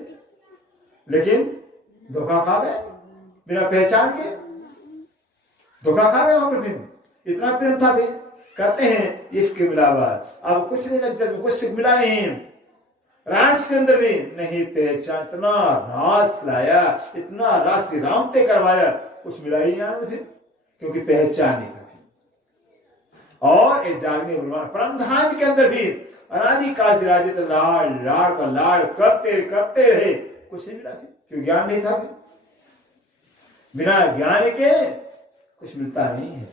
लेकिन धोखा खा गए, बिना पहचान के धोखा खा गए वहां पर, फिर इतना प्रेम था। कहते हैं इसके मिलावा अब कुछ नहीं, लग कुछ मिला नहीं, रास के अंदर भी नहीं पहचान, इतना रास लाया, इतना रास की रामते करवाया, कुछ मिला ही नहीं मुझे, क्योंकि पहचान नहीं था। और एक जागने परमधाम के अंदर भी अनादिकाल से राजित लाड़ लाड़ का लाड़ करते करते रहे, कुछ नहीं मिला, क्यों ज्ञान नहीं था। बिना ज्ञान के कुछ मिलता नहीं है।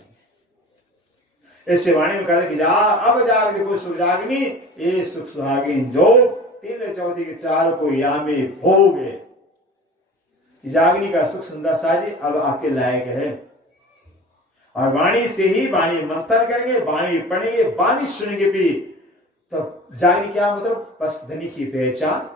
ऐसे वाणी में कहते कि जा अब जाग देखो सुख जागनी, ये सुख सुहागिन जो तीन चौथी के चार को यामे भोगे। जागनी का सुख सुंदर साजी अब आपके लायक है, और वाणी से ही वाणी मंथन करेंगे, वाणी पढ़ेंगे, वाणी सुनेंगे भी, तब जागनी क्या मतलब, बस धनी की पहचान,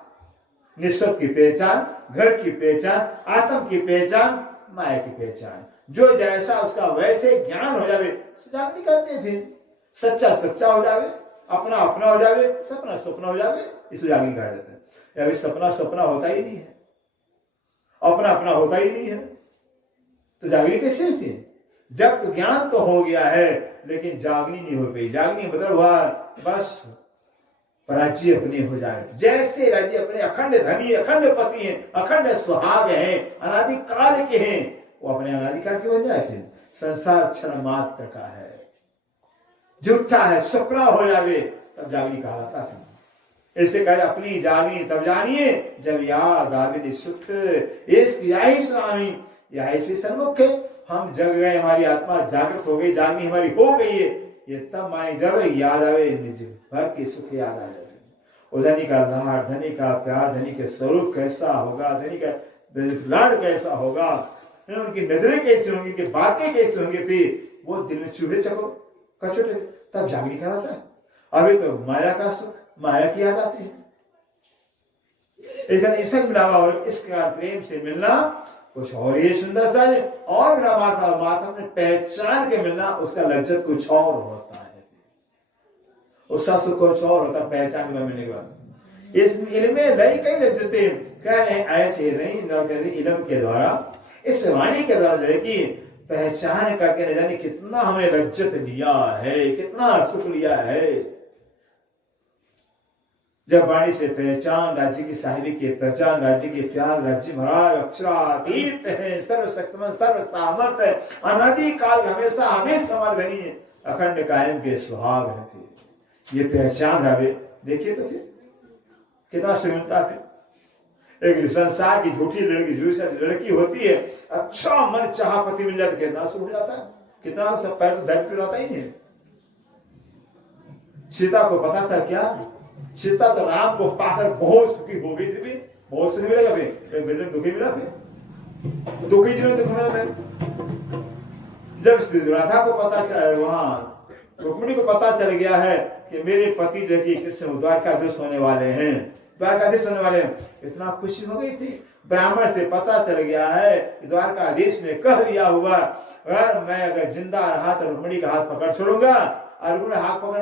निष्पत की पहचान, घर की पहचान, आत्म की पहचान, माया की पहचान, जो जैसा उसका वैसे ज्ञान हो जावे, जागनी कहते हैं। फिर सच्चा सच्चा हो जावे, अपना अपना हो जावे, सपना सपना हो जावे, इसको जागनी कहा जाता है। अभी सपना सपना होता ही नहीं है, अपना अपना होता ही नहीं है, तो जागनी कैसे फिर? जब तो ज्ञान तो हो गया है, लेकिन जागनी नहीं हो पाई। जागनी मतलब हुआ बस राज्य अपने हो जाए, जैसे राज्य अपने अखंड धनी, अखंड पति हैं, अखंड सुहाग हैं, अनादिकाल के हैं, वो अपने अनादिकाल के बन जाए। फिर संसार क्षण मात्र का है, झूठा है, सपना हो जावे, तब जागनी कहलाता था। इससे कहे अपनी जानी तब जानिए जब याद आवे सुख, यही स्वामी यही से सन्मुख है। हम जग गए, हमारी आत्मा जागृत हो गई, जागनी हमारी हो गई है, ये तब माने जब याद आवे निज भर के सुख याद आ जाए। धनी का लाड़, धनी का प्यार, धनी के स्वरूप कैसा होगा, धनी का लाड़ कैसा होगा, उनकी नजरें कैसी होंगी, उनकी बातें कैसी होंगी, फिर वो दिल में चूहे चको कचोटे, तब जागने का आता है। अभी तो माया का सुख, माया की याद आती है। इसका मिलावा और इसका प्रेम से मिलना कुछ और ही सुंदर सा है, और माता अपने पहचान के मिलना उसका लज्जत कुछ और होता है, उसका सुख कुछ और होता है पहचान में मिलने के बाद। इस इनमें नई कई लज्जतें कह रहे हैं, ऐसे नहीं इलम के द्वारा, इस वाणी के द्वारा जो है कि पहचान करके न जाने कितना हमने लज्जत लिया है, कितना सुख लिया है। जब वाणी से पहचान राज्य की साहिबी की पहचान, राज्य की प्यार, राज्य महाराज अक्षरातीत है, सर्वशक्तिमान सर्व सामर्थ है, अनादि काल हमेशा हमेशा हमारे धनी है, अखंड कायम के सुहाग है। फिर ये पहचान है, देखिए तो फिर कितना सुगमता है। एक संसार की झूठी लड़की होती है, अच्छा मन चाह पति मिल जाता, कितना सुख हो जाता है, कितना सब पैर तो दर्द रहता ही नहीं। सीता को पता था क्या, सीता तो राम को पाकर बहुत सुखी हो गई थी, बहुत सुखी मिलेगा, फिर दुखी मिला, फिर दुखी जीवन दुख मिला। फिर जब राधा को पता चला, वहां रुक्मिणी को पता चल गया है कि मेरे पति जो कि कृष्ण द्वारकाधीश होने वाले हैं, द्वारकाधीश होने वाले हैं, इतना खुशी हो गई थी। ब्राह्मण से पता चल गया है, द्वारकाधीश ने कह दिया हुआ, अगर मैं अगर जिंदा रहा तो रुक्मिणी का हाथ पकड़ छोड़ूंगा, और रुक्मिणी हाथ पकड़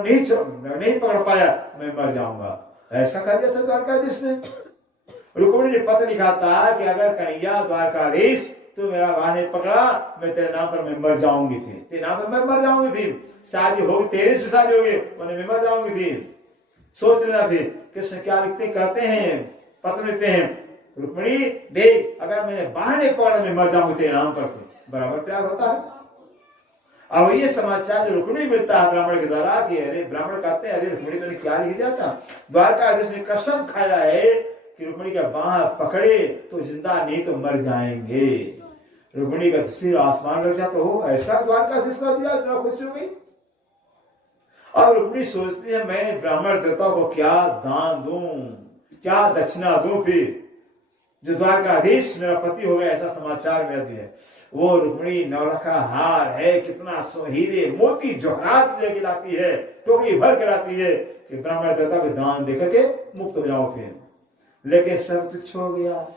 नहीं पकड़ पाया, मैं मर जाऊंगा। ऐसा कर दिया था द्वारकाधीश ने। रुक्मिणी ने पत्र लिखा था कि अगर कन्हैया द्वारकाधीश तो मेरा वाहन पकड़ा, मैं तेरे नाम पर मैं मर जाऊंगी, फिर तेरे नाम पर मैं मर जाऊंगी, फिर शादी होगी, तेरे से शादी होगी, मैं मर जाऊंगी। फिर सोच लेना, फिर कृष्ण क्या लिखते कहते हैं, पत्र लिखते हैं, रुक्मिणी देख अगर मैंने वाहन पकड़ा मैं मर जाऊंगी तेरे नाम पर, बराबर प्यार होता है। अब ये समाचार जो रुक्मिणी मिलता है ब्राह्मण के द्वारा कि अरे ब्राह्मण कहते हैं, अरे रुक्मिणी तो क्या लिख दिया था, द्वारकाधीश ने कसम खाया है कि रुक्मिणी का बाह पकड़े तो जिंदा नहीं तो मर जाएंगे। रुक्मिणी का सिर आसमान लग जाता हो, ऐसा द्वारकाधीश कर दिया, इतना खुशी हो गई। अब रुक्मिणी सोचती है मैं ब्राह्मण देवता को क्या दान दूं, क्या दक्षिणा दूं, फिर जो द्वारकाधीश मेरा पति हो गया ऐसा समाचार मिल है। वो रुक्मिणी नौलखा हार है, कितना हीरे मोती जवाहरात लेके लाती है, टोकरी भर के लाती है कि ब्राह्मण देवता को दान देकर के मुक्त हो जाओ। फिर लेकिन सब तुच्छ हो गया,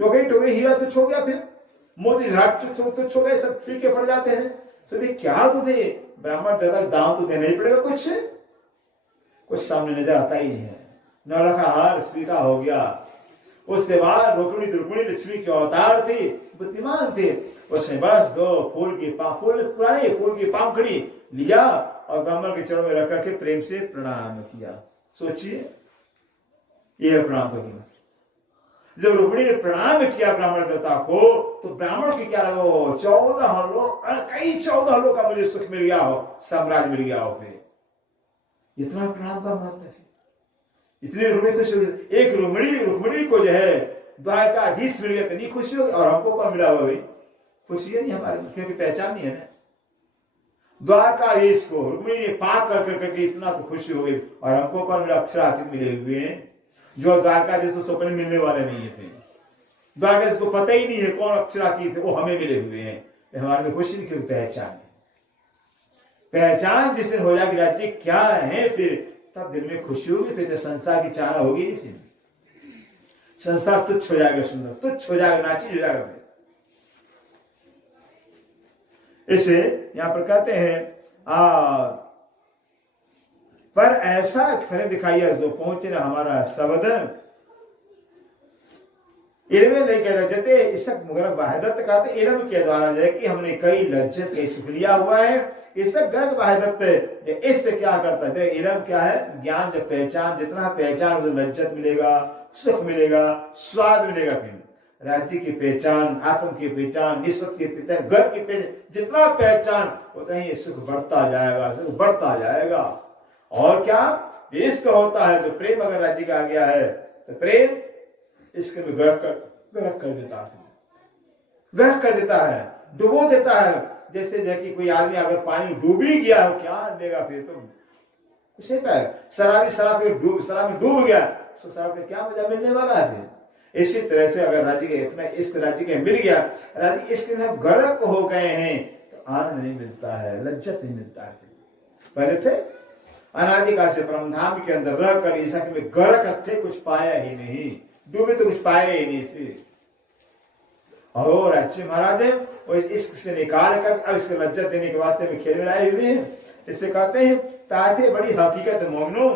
टोकरी हीरा तुच्छ हो गया, फिर मोती जवाहरात तुच्छ हो गए, सब फीके पड़ जाते हैं। तो भी क्या तुम्हें ब्राह्मण देवता दान तो देना ही पड़ेगा, कुछ सामने नजर आता ही नहीं है। नौलखा हार फीका हो गया। उसके बाद रुक्मिणी लक्ष्मी के अवतार थी, बुद्धिमान थे, उसने बस दो पुराने फूल की पाखड़ी लिया और ब्राह्मण के चरणों में रख करके प्रेम से प्रणाम किया। सोचिए ये प्रणाम करिए। जब रुक्मिणी ने प्रणाम किया ब्राह्मण देवता को, तो ब्राह्मण की क्या लगा, 14 लोग, कई 14 लोग का मुझे सुख मिल गया हो, साम्राज्य मिल गया हो। फिर इतना प्रणाम का महत्व है, इतने रुक्मिणी खुशी हो गई। एक रुक्मिणी को जो है द्वारकाधीश मिल गया, इतनी खुशी होगी, और हमको कौन मिला हुआ भाई, खुशी है नहीं हमारे, क्योंकि पहचान नहीं है ना। द्वारकाधीश को रुक्मिणी ने पा करके इतना तो खुशी हो गई, और हमको कौन मिला, अक्षरातीत मिले हुए हैं, जो द्वारकाधीश को सपने मिलने वाले नहीं है। द्वारकाधीश को पता ही नहीं है कौन अक्षरातीत है, वो हमें मिले हुए हैं, हमारे तो खुशी नहीं, क्योंकि पहचान जिस दिन हो जाएगी राज्य क्या है, फिर तब दिल में खुशी होगी, फिर संसार की चाहना होगी नहीं, फिर संसार तुच्छ हो जाएगा, सुंदर तुच्छ हो जाएगा, नाची हो जाएगा। इसे यहां पर कहते हैं पर ऐसा फल दिखाइए जो पहुंचे ना हमारा शब्द इनमें लेके लज्जते इस मुगल वाहिदत कहते इलम के द्वारा जो है कि हमने कई लज्जत के सुख लिया हुआ है। इस गर्ग वाहिदत इससे क्या करता है, इलम क्या है, ज्ञान, जब पहचान, जितना पहचान उसे लज्जत मिलेगा, सुख मिलेगा, स्वाद मिलेगा। फिर राज्य की पहचान, आत्म की पहचान, ईश्वर की पहचान, घर की पहचान, जितना पहचान उतना ही सुख बढ़ता जाएगा, सुख बढ़ता जाएगा। और क्या इश्क होता है, तो प्रेम अगर राज्य का आ गया है तो प्रेम इश्क में गर्क कर देता है, गर्क कर देता है, डुबो देता है। जैसे कि कोई आदमी अगर पानी में डूब ही गया हो, क्या लेगा फिर, तो कुछ नहीं पाएगा। शराब में डूब गया तो शराब में क्या मजा मिलने वाला है फिर। इसी तरह से अगर राज्य के अपना इश्क राज्य के मिल गया, राज्य इश्क में गर्क हो गए हैं, तो आनंद नहीं मिलता है, लज्जत नहीं मिलता है। पहले थे अनादिकाल से परमधाम के अंदर रहकर ईसा में गर्क थे, कुछ पाया ही नहीं, डूबे तो कुछ पाया ही नहीं थे। और अच्छे महाराज है वो इश्क से निकाल कर अब इसको लज्जत देने के वास्ते में खेल में लाए हुए हैं। इससे कहते हैं ताते बड़ी हकीकत मोमनो,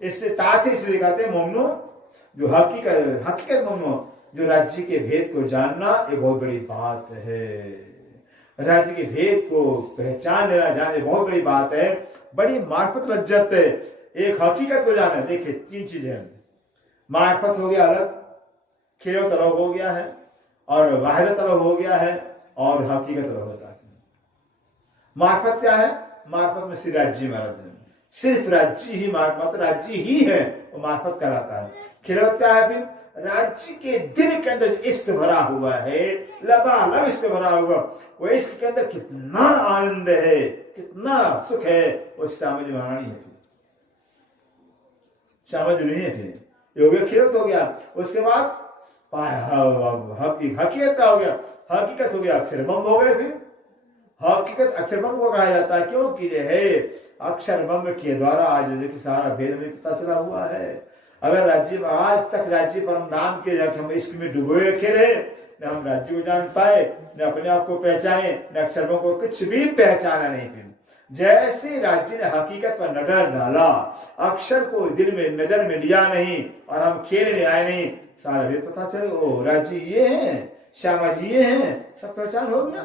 इससे ताते इसलिए कहते हैं मोमनो, जो हकीकत मोमनो, जो राज्य के भेद को जानना ये बहुत बड़ी बात है। राज्य के भेद को पहचान लेना जाने बहुत बड़ी बात है, बड़ी मार्फत लज्जत है। एक हकीकत को जानना, देखिए 3 चीजें हैं, मार्फत हो गया अलग, खेल तलब हो गया है, और वाहिदत तलब हो गया है, और हकीकत तलब होता है। मार्फत क्या है? मार्फत में श्री राज्य महाराज है, सिर्फ राज्य ही मार्फत, राज्य ही है वो मार्फत कहलाता है। खिलवत क्या है? फिर राज्य के दिल के अंदर इश्क भरा हुआ है, लबालब इश्क भरा हुआ, वो इश्क के अंदर कितना आनंद है, कितना सुख है, वो समझ में आनी है, समझ नहीं है। फिर हो गया खिलवत हो गया, उसके बाद हकीकत हो गया, हकीकत हो गया, अक्षर बम हो गए। फिर हकीकत अक्षर बम को कहा जाता है, क्योंकि है अक्षर बम के द्वारा आज जो सारा भेद में पता चला हुआ है। अगर राज्य में आज तक राज्य परम धाम के जाके हम इश्क में डुबोए रखे रहे, न हम राज्य को जान पाए, न अपने आप को पहचाने, न अक्षर बम को कुछ भी पहचाना नहीं। फिर जैसे राज्य ने हकीकत पर नजर डाला, अक्षर को दिल में नजर में लिया नहीं, और हम खेल में आए नहीं, सारा भेद पता चले, ओ राज्य ये है, श्यामा जी ये है, सब पहचान हो गया।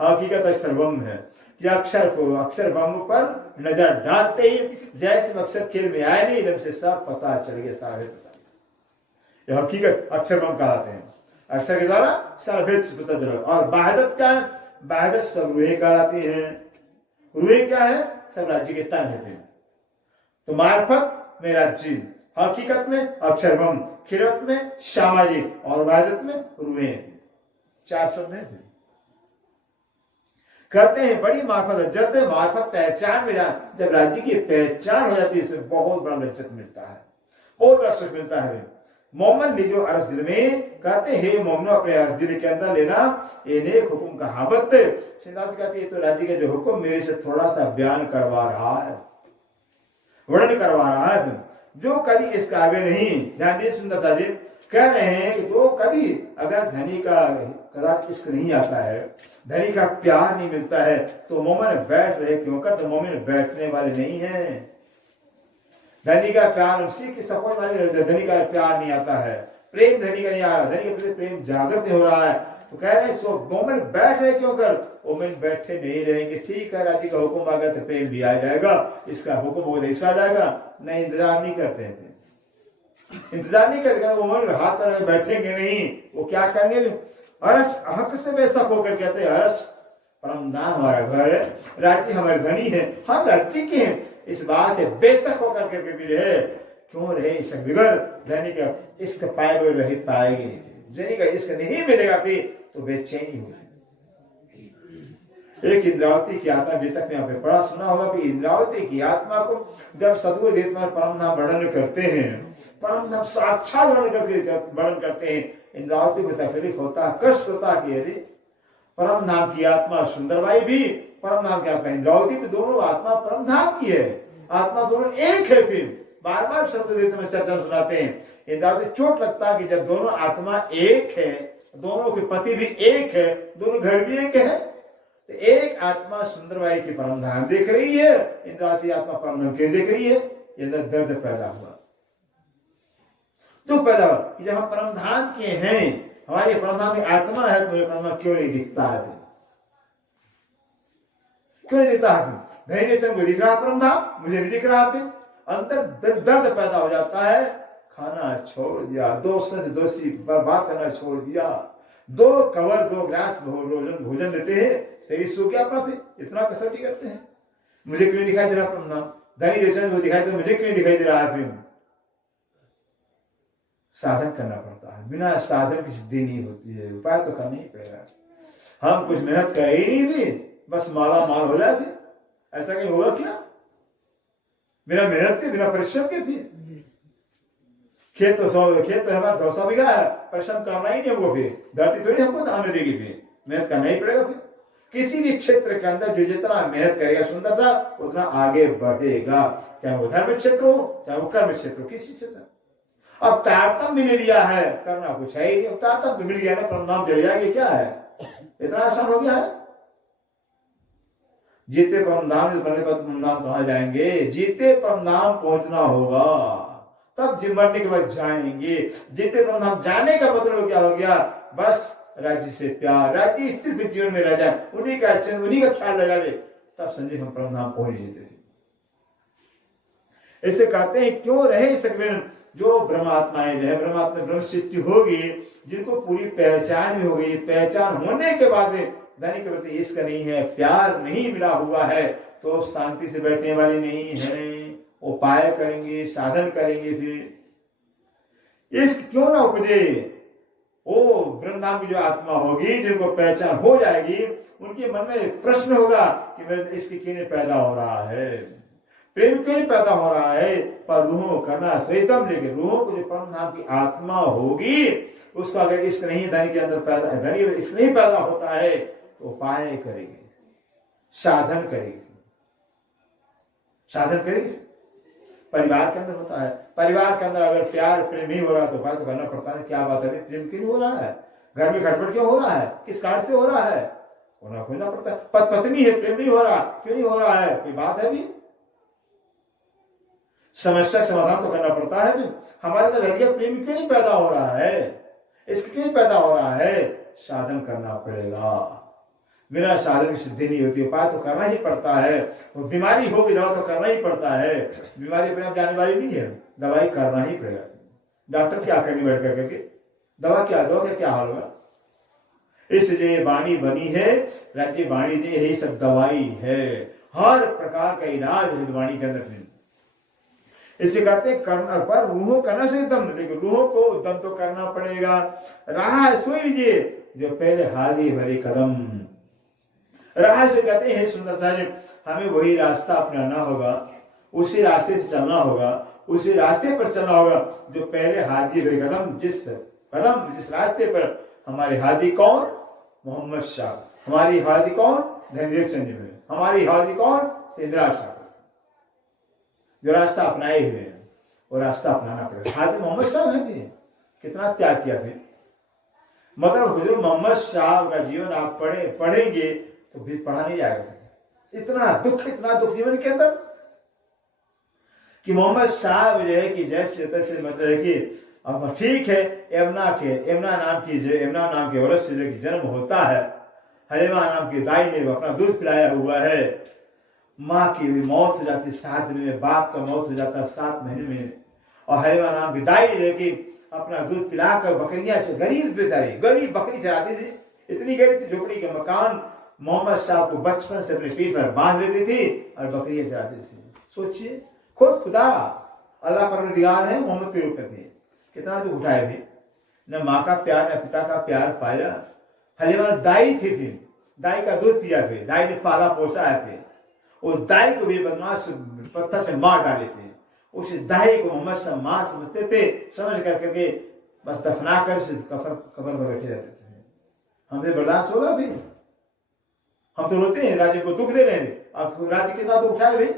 हकीकत अक्षर बम है कि अक्षर को अक्षर बम पर नजर डालते ही जैसे अक्षर खेल में आए नहीं, एकदम से सब पता चल गया, सारा भेद पता गया। ये हकीकत अक्षर बम कहलाते हैं, अक्षर के द्वारा सारा भेद पता चला। और वाहिदत क्या है? वाहिदत सब रूहें कहलाती हैं। रूहें क्या है? सब राज्य के तन है। तो मार्फत में राज्य, हकीकत में अक्षर बम, खिलवत में श्यामा जी, और वाहिदत में रूहें, 4 शब्द है। करते हैं बड़ी मार्फत लज्जत है, मार्फत पहचान में जब राज्य की पहचान हो जाती है, इससे बहुत बड़ा लज्जत मिलता है, बहुत बड़ा सुख मिलता है। मोमन जो अर्ज दिल में कहते हैं, मोमनो अपने अर्ज दिल के अंदर लेना, ये नेक हुक्म कहावत। सिद्धार्थ कहते हैं तो राज्य के जो हुक्म मेरे से थोड़ा सा बयान करवा रहा है, वर्णन करवा रहा है, जो कभी इस काव्य नहीं। ध्यान दीजिए सुंदर साहब कह रहे हैं कि जो कभी अगर धनी का कदाच इश्क नहीं आता है, धनी का प्यार नहीं मिलता है, तो मोमिन बैठ रहे क्यों कर? तो मोमिन बैठने वाले नहीं है। धनी का प्यार उसी की सपोर्ट वाले, धनी का प्यार नहीं आता है, प्रेम धनी का नहीं आ रहा, धनी के प्रति प्रेम जागृत नहीं हो रहा है, तो कह रहे सो मोमिन बैठ रहे क्यों कर? मोमिन बैठे नहीं रहेंगे। ठीक है, राज्य का हुक्म आ गया तो प्रेम भी आ जाएगा, इसका हुक्म हो गया इसका आ जाएगा, नहीं इंतजार नहीं करते हैं, इंतजार नहीं करते, वो हाथ पर बैठेंगे नहीं, वो क्या करेंगे? हर्ष हक से बेशक होकर कहते हैं, हर्ष परमधाम हमारा घर है, राज्य हमारे धनी है, हम राज्य के हैं, इस बात से बेशक होकर के भी है। क्यों रहे इसका बिगड़? धनी का इश्क पाए हुए रह पाएगी नहीं, धनी का इश्क नहीं मिलेगा भी तो बेचैनी होगी। एक इंद्रावती की आत्मा, अभी तक में आपने पढ़ा सुना होगा कि इंद्रावती की आत्मा को जब सदगुरु देवता परम नाम वर्णन करते हैं, परम नाम साक्षात वर्णन करते हैं, इंद्रावती को तकलीफ होता, कष्ट होता कि अरे परम नाम की आत्मा सुंदरबाई भी, परम नाम की आत्मा इंद्रावती भी, दोनों आत्मा परम धाम की है, आत्मा दोनों एक है। फिर बार बार शब्द देवता में चर्चा सुनाते हैं, इंद्रावती चोट लगता है कि जब दोनों आत्मा एक है, दोनों के पति भी एक है, दोनों घर भी एक है, तो एक आत्मा सुंदरबाई की परम धाम देख रही है, इंद्रावती आत्मा परम धाम क्यों देख रही है? ये दर्द पैदा हुआ, दुख पैदा हुआ कि जब हम परम धाम के हैं, हमारी परम धाम की आत्मा है, तो मुझे परम धाम क्यों नहीं दिखता है? क्यों नहीं दिखता है? धनी को दिख रहा परम धाम, मुझे नहीं दिख रहा। फिर अंतर दर्द पैदा हो जाता है, खाना छोड़ दिया, दोस्त से दोस्ती बर्बाद करना छोड़ दिया, 2 कवर 2 ग्लास भोजन लेते हैं, शरीर सो गया अपना, फिर इतना कसौटी करते हैं, मुझे क्यों दिखाई दे रहा परम धाम? धनी देशों को दिखाई तो मुझे क्यों नहीं दिखाई दे रहा है? फिर साधन करना पड़ता है, बिना साधन की सिद्धि नहीं होती है, उपाय तो करना ही पड़ेगा। हम कुछ मेहनत कर ही नहीं भी बस माला माल हो जाए, फिर ऐसा कहीं होगा क्या? बिना मेहनत के, बिना परिश्रम के? फिर खेत तो हमारा 200 बीघा है, परिश्रम करना ही नहीं, वो फिर धरती थोड़ी हमको दाने देगी, फिर मेहनत करना ही पड़ेगा। फिर किसी भी क्षेत्र के अंदर जो जितना मेहनत करेगा सुंदर सा उतना आगे बढ़ेगा, चाहे वो धर्म क्षेत्र हो चाहे वो कर्म क्षेत्र हो, किसी क्षेत्र। अब तारतम्य मिल लिया है, करना कुछ है ही नहीं, तारतम्य मिल गया ना, परिणाम जड़ जाएंगे, क्या है? इतना आसान हो गया है। जीते परमधाम परमधाम कहा जाएंगे, जीते परमधाम पहुंचना होगा, तब मरने के बाद जाएंगे। जीते परमधाम जाने का मतलब क्या हो गया? बस राज्य से प्यार, राज्य सिर्फ जीवन में रह जाए, उन्हीं का अच्छा, उन्हीं का ख्याल लगा ले, तब संजय हम परमधाम पहुंच जाते थे। ऐसे कहते हैं क्यों रहे सकवेन, जो ब्रह्मात्माएं रहे, ब्रह्मात्मा ब्रह्म सिद्धि होगी, जिनको पूरी पहचान भी होगी, पहचान होने के बाद धनी के प्रति इश्क नहीं है, प्यार नहीं मिला हुआ है, तो शांति से बैठने वाली नहीं है, उपाय करेंगे, साधन करेंगे। फिर इश्क क्यों ना उपजे? वो ब्रह्मधाम की जो आत्मा होगी, जिनको पहचान हो जाएगी, उनके मन में प्रश्न होगा कि मेरे इसकी क्यों नहीं पैदा हो रहा है, प्रेम क्यों नहीं पैदा हो रहा है? पर रूहों करना श्वेतम, लेकिन रूहों को जो परमधाम की आत्मा होगी, उसका अगर इश्क नहीं धनी के अंदर पैदा, धनी इश्क नहीं पैदा होता है, तो उपाय करेंगे, साधन करेंगे। साधन करेंगे परिवार के अंदर होता है, परिवार के अंदर अगर प्यार प्रेम नहीं हो रहा तो उपाय तो करना पड़ता है। क्या बात है, प्रेम क्यों नहीं हो रहा है? घर में खटपट क्यों हो रहा है? किस कारण से हो रहा है? होना खोजना पड़ता है। पत्नी है, प्रेम नहीं हो रहा, क्यों नहीं हो रहा है? कोई बात है भी? समस्या का समाधान तो करना पड़ता है भी। हमारे अंदर रह गया, प्रेम क्यों नहीं पैदा हो रहा है, इसके क्यों नहीं पैदा हो रहा है? साधन करना पड़ेगा, बिना साधन की सिद्धि नहीं होती, उपाय तो करना ही पड़ता है। वो बीमारी होगी, दवा तो करना ही पड़ता है, बीमारी अपने आप जाने वाली नहीं है, दवाई करना ही पड़ेगा। डॉक्टर क्या करेंगे बैठ करके, दवा क्या दोगे, क्या हाल होगा? इसलिए वाणी बनी है, राज्य वाणी दे, यही सब दवाई है, हर प्रकार का इलाज है वाणी के अंदर। इसे कहते हैं कर्म पर रूहों करना से दम, लेकिन रूहों को दम तो करना पड़ेगा। रहा सोई लीजिए जो पहले हाथी भरे कदम, रहा से कहते हैं सुंदर साहब, हमें वही रास्ता अपनाना होगा, उसी रास्ते से चलना होगा, उसी रास्ते पर चलना होगा जो पहले हाथी भरे कदम, जिस रास्ते पर हमारे हाथी कौन? मोहम्मद शाह। हमारी हाथी कौन? धनदेव संजीवनी। हमारी हाथी कौन? सिंधरा शाह। जो रास्ता अपनाए हुए हैं वो रास्ता अपनाना पड़ेगा। हाथी मोहम्मद शाह है भी, कितना त्याग किया फिर। मतलब हुजूर मोहम्मद शाह का जीवन आप पढ़ेंगे तो फिर पढ़ा नहीं जाएगा। इतना दुख जीवन के अंदर कि मोहम्मद शाह जो है कि जैसे तैसे, मतलब है कि अब ठीक है, यमुना नाम की औरत से जो जन्म होता है, हलीमा नाम की दाई ने अपना दूध पिलाया हुआ है, माँ की भी मौत हो जाती 7 दिन में, बाप का मौत हो जाता 7 महीने में, और हलीमा नाम की दाई लेके अपना दूध पिलाकर बकरियां से, गरीब बकरी चराती थी, इतनी गरीब थी, झोपड़ी के मकान मोहम्मद साहब को बचपन से अपने पीठ पर बांध लेती थी और बकरियां चराती थी। सोचिए, खुद खुदा अल्लाह परवरदिगार है, मोहम्मद के रूप में थे, कितना दुख उठाए भी, न माँ का प्यार न पिता का प्यार पाया। हलीमा दाई थी, फिर दाई का दूध पिया, फिर दाई ने पाला पोसा है, फिर उस दाई को भी बदमाश पत्थर से मार डाले थे। उस दाई को मोहम्मद साहब मां समझते थे, समझ करके बस दफना कर कब्र पर बैठे रहते थे। हमसे बर्दाश्त होगा? फिर हम तो रोते हैं, राज्य को दुख दे रहे हैं, अब राज्य कितना दुख उठाए भाई।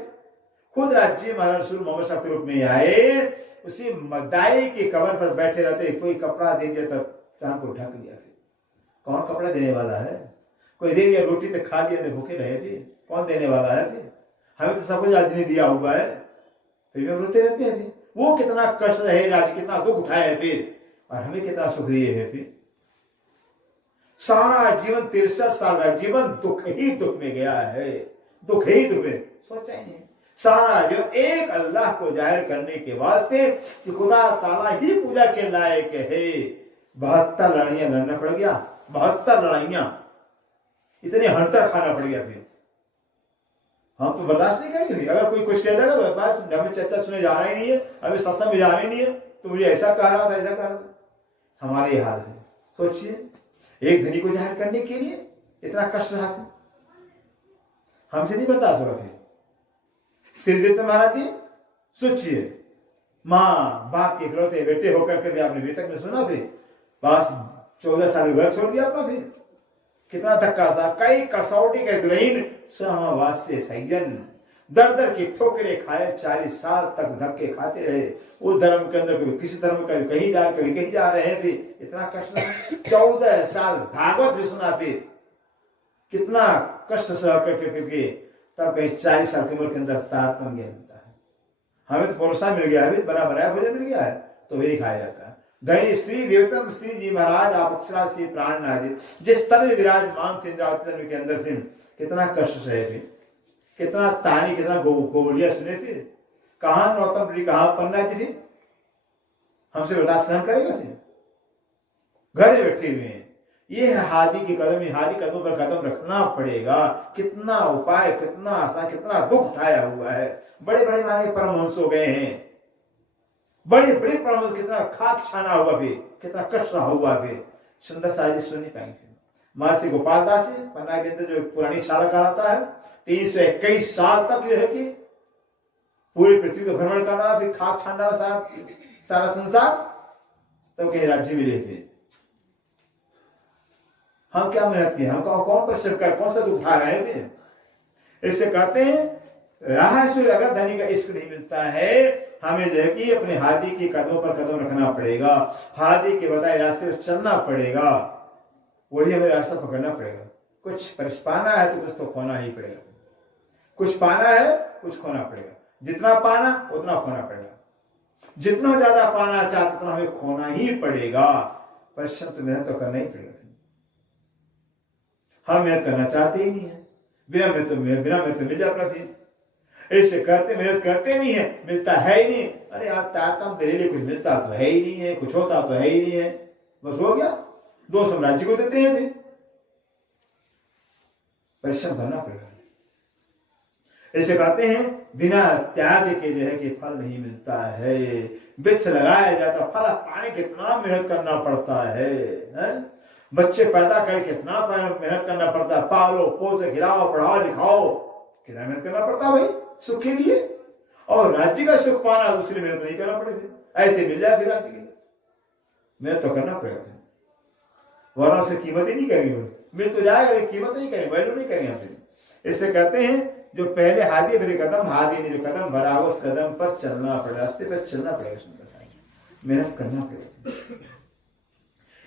खुद राज्य महाराज रसूल मोहम्मद साहब के रूप में आए, उसी दाई के कब्र पर बैठे रहते, कोई कपड़ा दे दिया तब चांद को उठा के दिया। फिर कौन कपड़ा देने वाला है? कोई दे दिया, रोटी तो खा लिया, भूखे रहे, फिर कौन देने वाला है? फिर हमें तो सब कुछ आज नहीं दिया हुआ है, फिर हम रोते रहते हैं। फिर वो कितना कष्ट रहे, राज्य कितना दुख उठाए फिर, और हमें कितना सुख दिए है। फिर सारा जीवन 63 साल का जीवन दुख ही दुख में गया है, दुख ही दुख में। सोचा ही नहीं, सारा जो एक अल्लाह को जाहिर करने के वास्ते कि खुदा ताला ही पूजा के लायक है, 72 लड़ाइयां लड़ना पड़ गया, 72 लड़ाइयां, इतने हंटर खाना पड़ गया। फिर हम तो बर्दाश्त नहीं करेंगे। अगर कोई कुछ कह देगा बस हमें चर्चा सुने जा रहा ही नहीं है, अभी सत्संग में जाना ही नहीं है, तो मुझे ऐसा कह रहा था, ऐसा कह रहा था। हमारे ये हाल है। सोचिए, एक धनी को जाहिर करने के लिए इतना कष्ट रहा, हमसे नहीं बर्दाश्त होगा। फिर श्रीदेव महाराज जी सोचिए, माँ बाप के इकलौते बेटे होकर के भी आपने वेतक में सुना, फिर बस 14 साल घर छोड़ दिया आपका, फिर कितना धक्का सा, कई कसौटी के दुल्हीन समावास्य सैजन, दर दर की ठोकरें खाए, 40 साल तक धक्के खाते रहे। वो धर्म के अंदर कभी किसी धर्म का कहीं जा, कभी कहीं जा रहे हैं, फिर इतना कष्ट। 14 साल भागवत भी सुना, फिर कितना कष्ट सह करके तब कहीं 40 साल की उम्र के अंदर तारतम्य मिलता है। हमें तो प्रोत्साहन मिल गया है, बना बनाया भोजन मिल गया है, तो वही खाया जाता है। धनी श्री देवतम श्री जी महाराज आप अक्षरा से प्राणनाथ जिस तरह विराजमान थे इंद्रावती के अंदर, फिर कितना कष्ट सहे थे, कितना तानी, कितना गोलियां सुने थे। कहां नौतम जी, कहां पन्ना जी थी, हमसे बर्दाश्त सहन करेगा? फिर घर बैठे हुए हैं, ये है हादी के कदम, हादी कदमों पर कदम रखना पड़ेगा। कितना उपाय, कितना आसान, कितना दुख उठाया हुआ है। बड़े बड़े हमारे परमहंस हो गए हैं, बड़े बड़े परमहंस, कितना खाक छाना हुआ, भी कितना कष्ट रहा हुआ, भी सुंदर साजी सुन नहीं पाएंगे। महर्षि गोपाल दास पन्ना के अंदर जो पुरानी शाला कहलाता है, 321 साल तक जो है कि पूरी पृथ्वी का भ्रमण करना, फिर खाक छाना सारा संसार, तब कहीं राज्य मिले थे। हम क्या मेहनत किए, हम कौन परिश्रम कर, कौन सा दुख उठा रहे हैं? इससे कहते हैं राहसुर अगर धनी का इश्क नहीं मिलता है, हमें जो है कि अपने हादी के कदमों पर कदम रखना पड़ेगा, हादी के बताए रास्ते पर चलना पड़ेगा, वही हमें रास्ता पकड़ना पड़ेगा। कुछ पाना है तो कुछ तो खोना ही पड़ेगा, कुछ पाना है कुछ खोना पड़ेगा। जितना पाना उतना खोना पड़ेगा, जितना ज्यादा पाना चाहते उतना हमें खोना ही पड़ेगा। परिश्रम तो मेहनत तो करना ही पड़ेगा। हम मेहनत करना चाहते ही नहीं है, बिना मेहनत तो मिल जाता। फिर ऐसे करते मेहनत करते नहीं है, मिलता है ही नहीं। अरे यार तारतम तेरे लिए कुछ मिलता तो है ही नहीं है, कुछ होता तो है ही नहीं है, बस हो गया, 2 साम्राज्य को देते हैं। फिर परिश्रम करना पड़ेगा। ऐसे कहते हैं बिना त्याग के जो है कि फल नहीं मिलता है। वृक्ष लगाया जाता, फल पाने कितना मेहनत करना पड़ता है? बच्चे पैदा कर कितना मेहनत करना पड़ता है, पालो पोसो खिलाओ पढ़ाओ लिखाओ, कितना मेहनत करना पड़ता है भाई सुख के लिए। और राज्य का सुख पाना उसके लिए मेहनत नहीं करना पड़ेगा, ऐसे मिल जाए फिर राज्य के लिए मेहनत तो करना पड़ेगा, वरना से कीमत ही नहीं करेंगे, मिल तो जाएगा लेकिन कीमत नहीं करेंगे, वैल्यू नहीं करेंगे। इससे कहते हैं जो पहले हादी भरे कदम, हादी ने जो कदम भरा उस कदम पर चलना पड़ेगा, रास्ते पर चलना पड़ेगा, मेहनत करना पड़ेगा।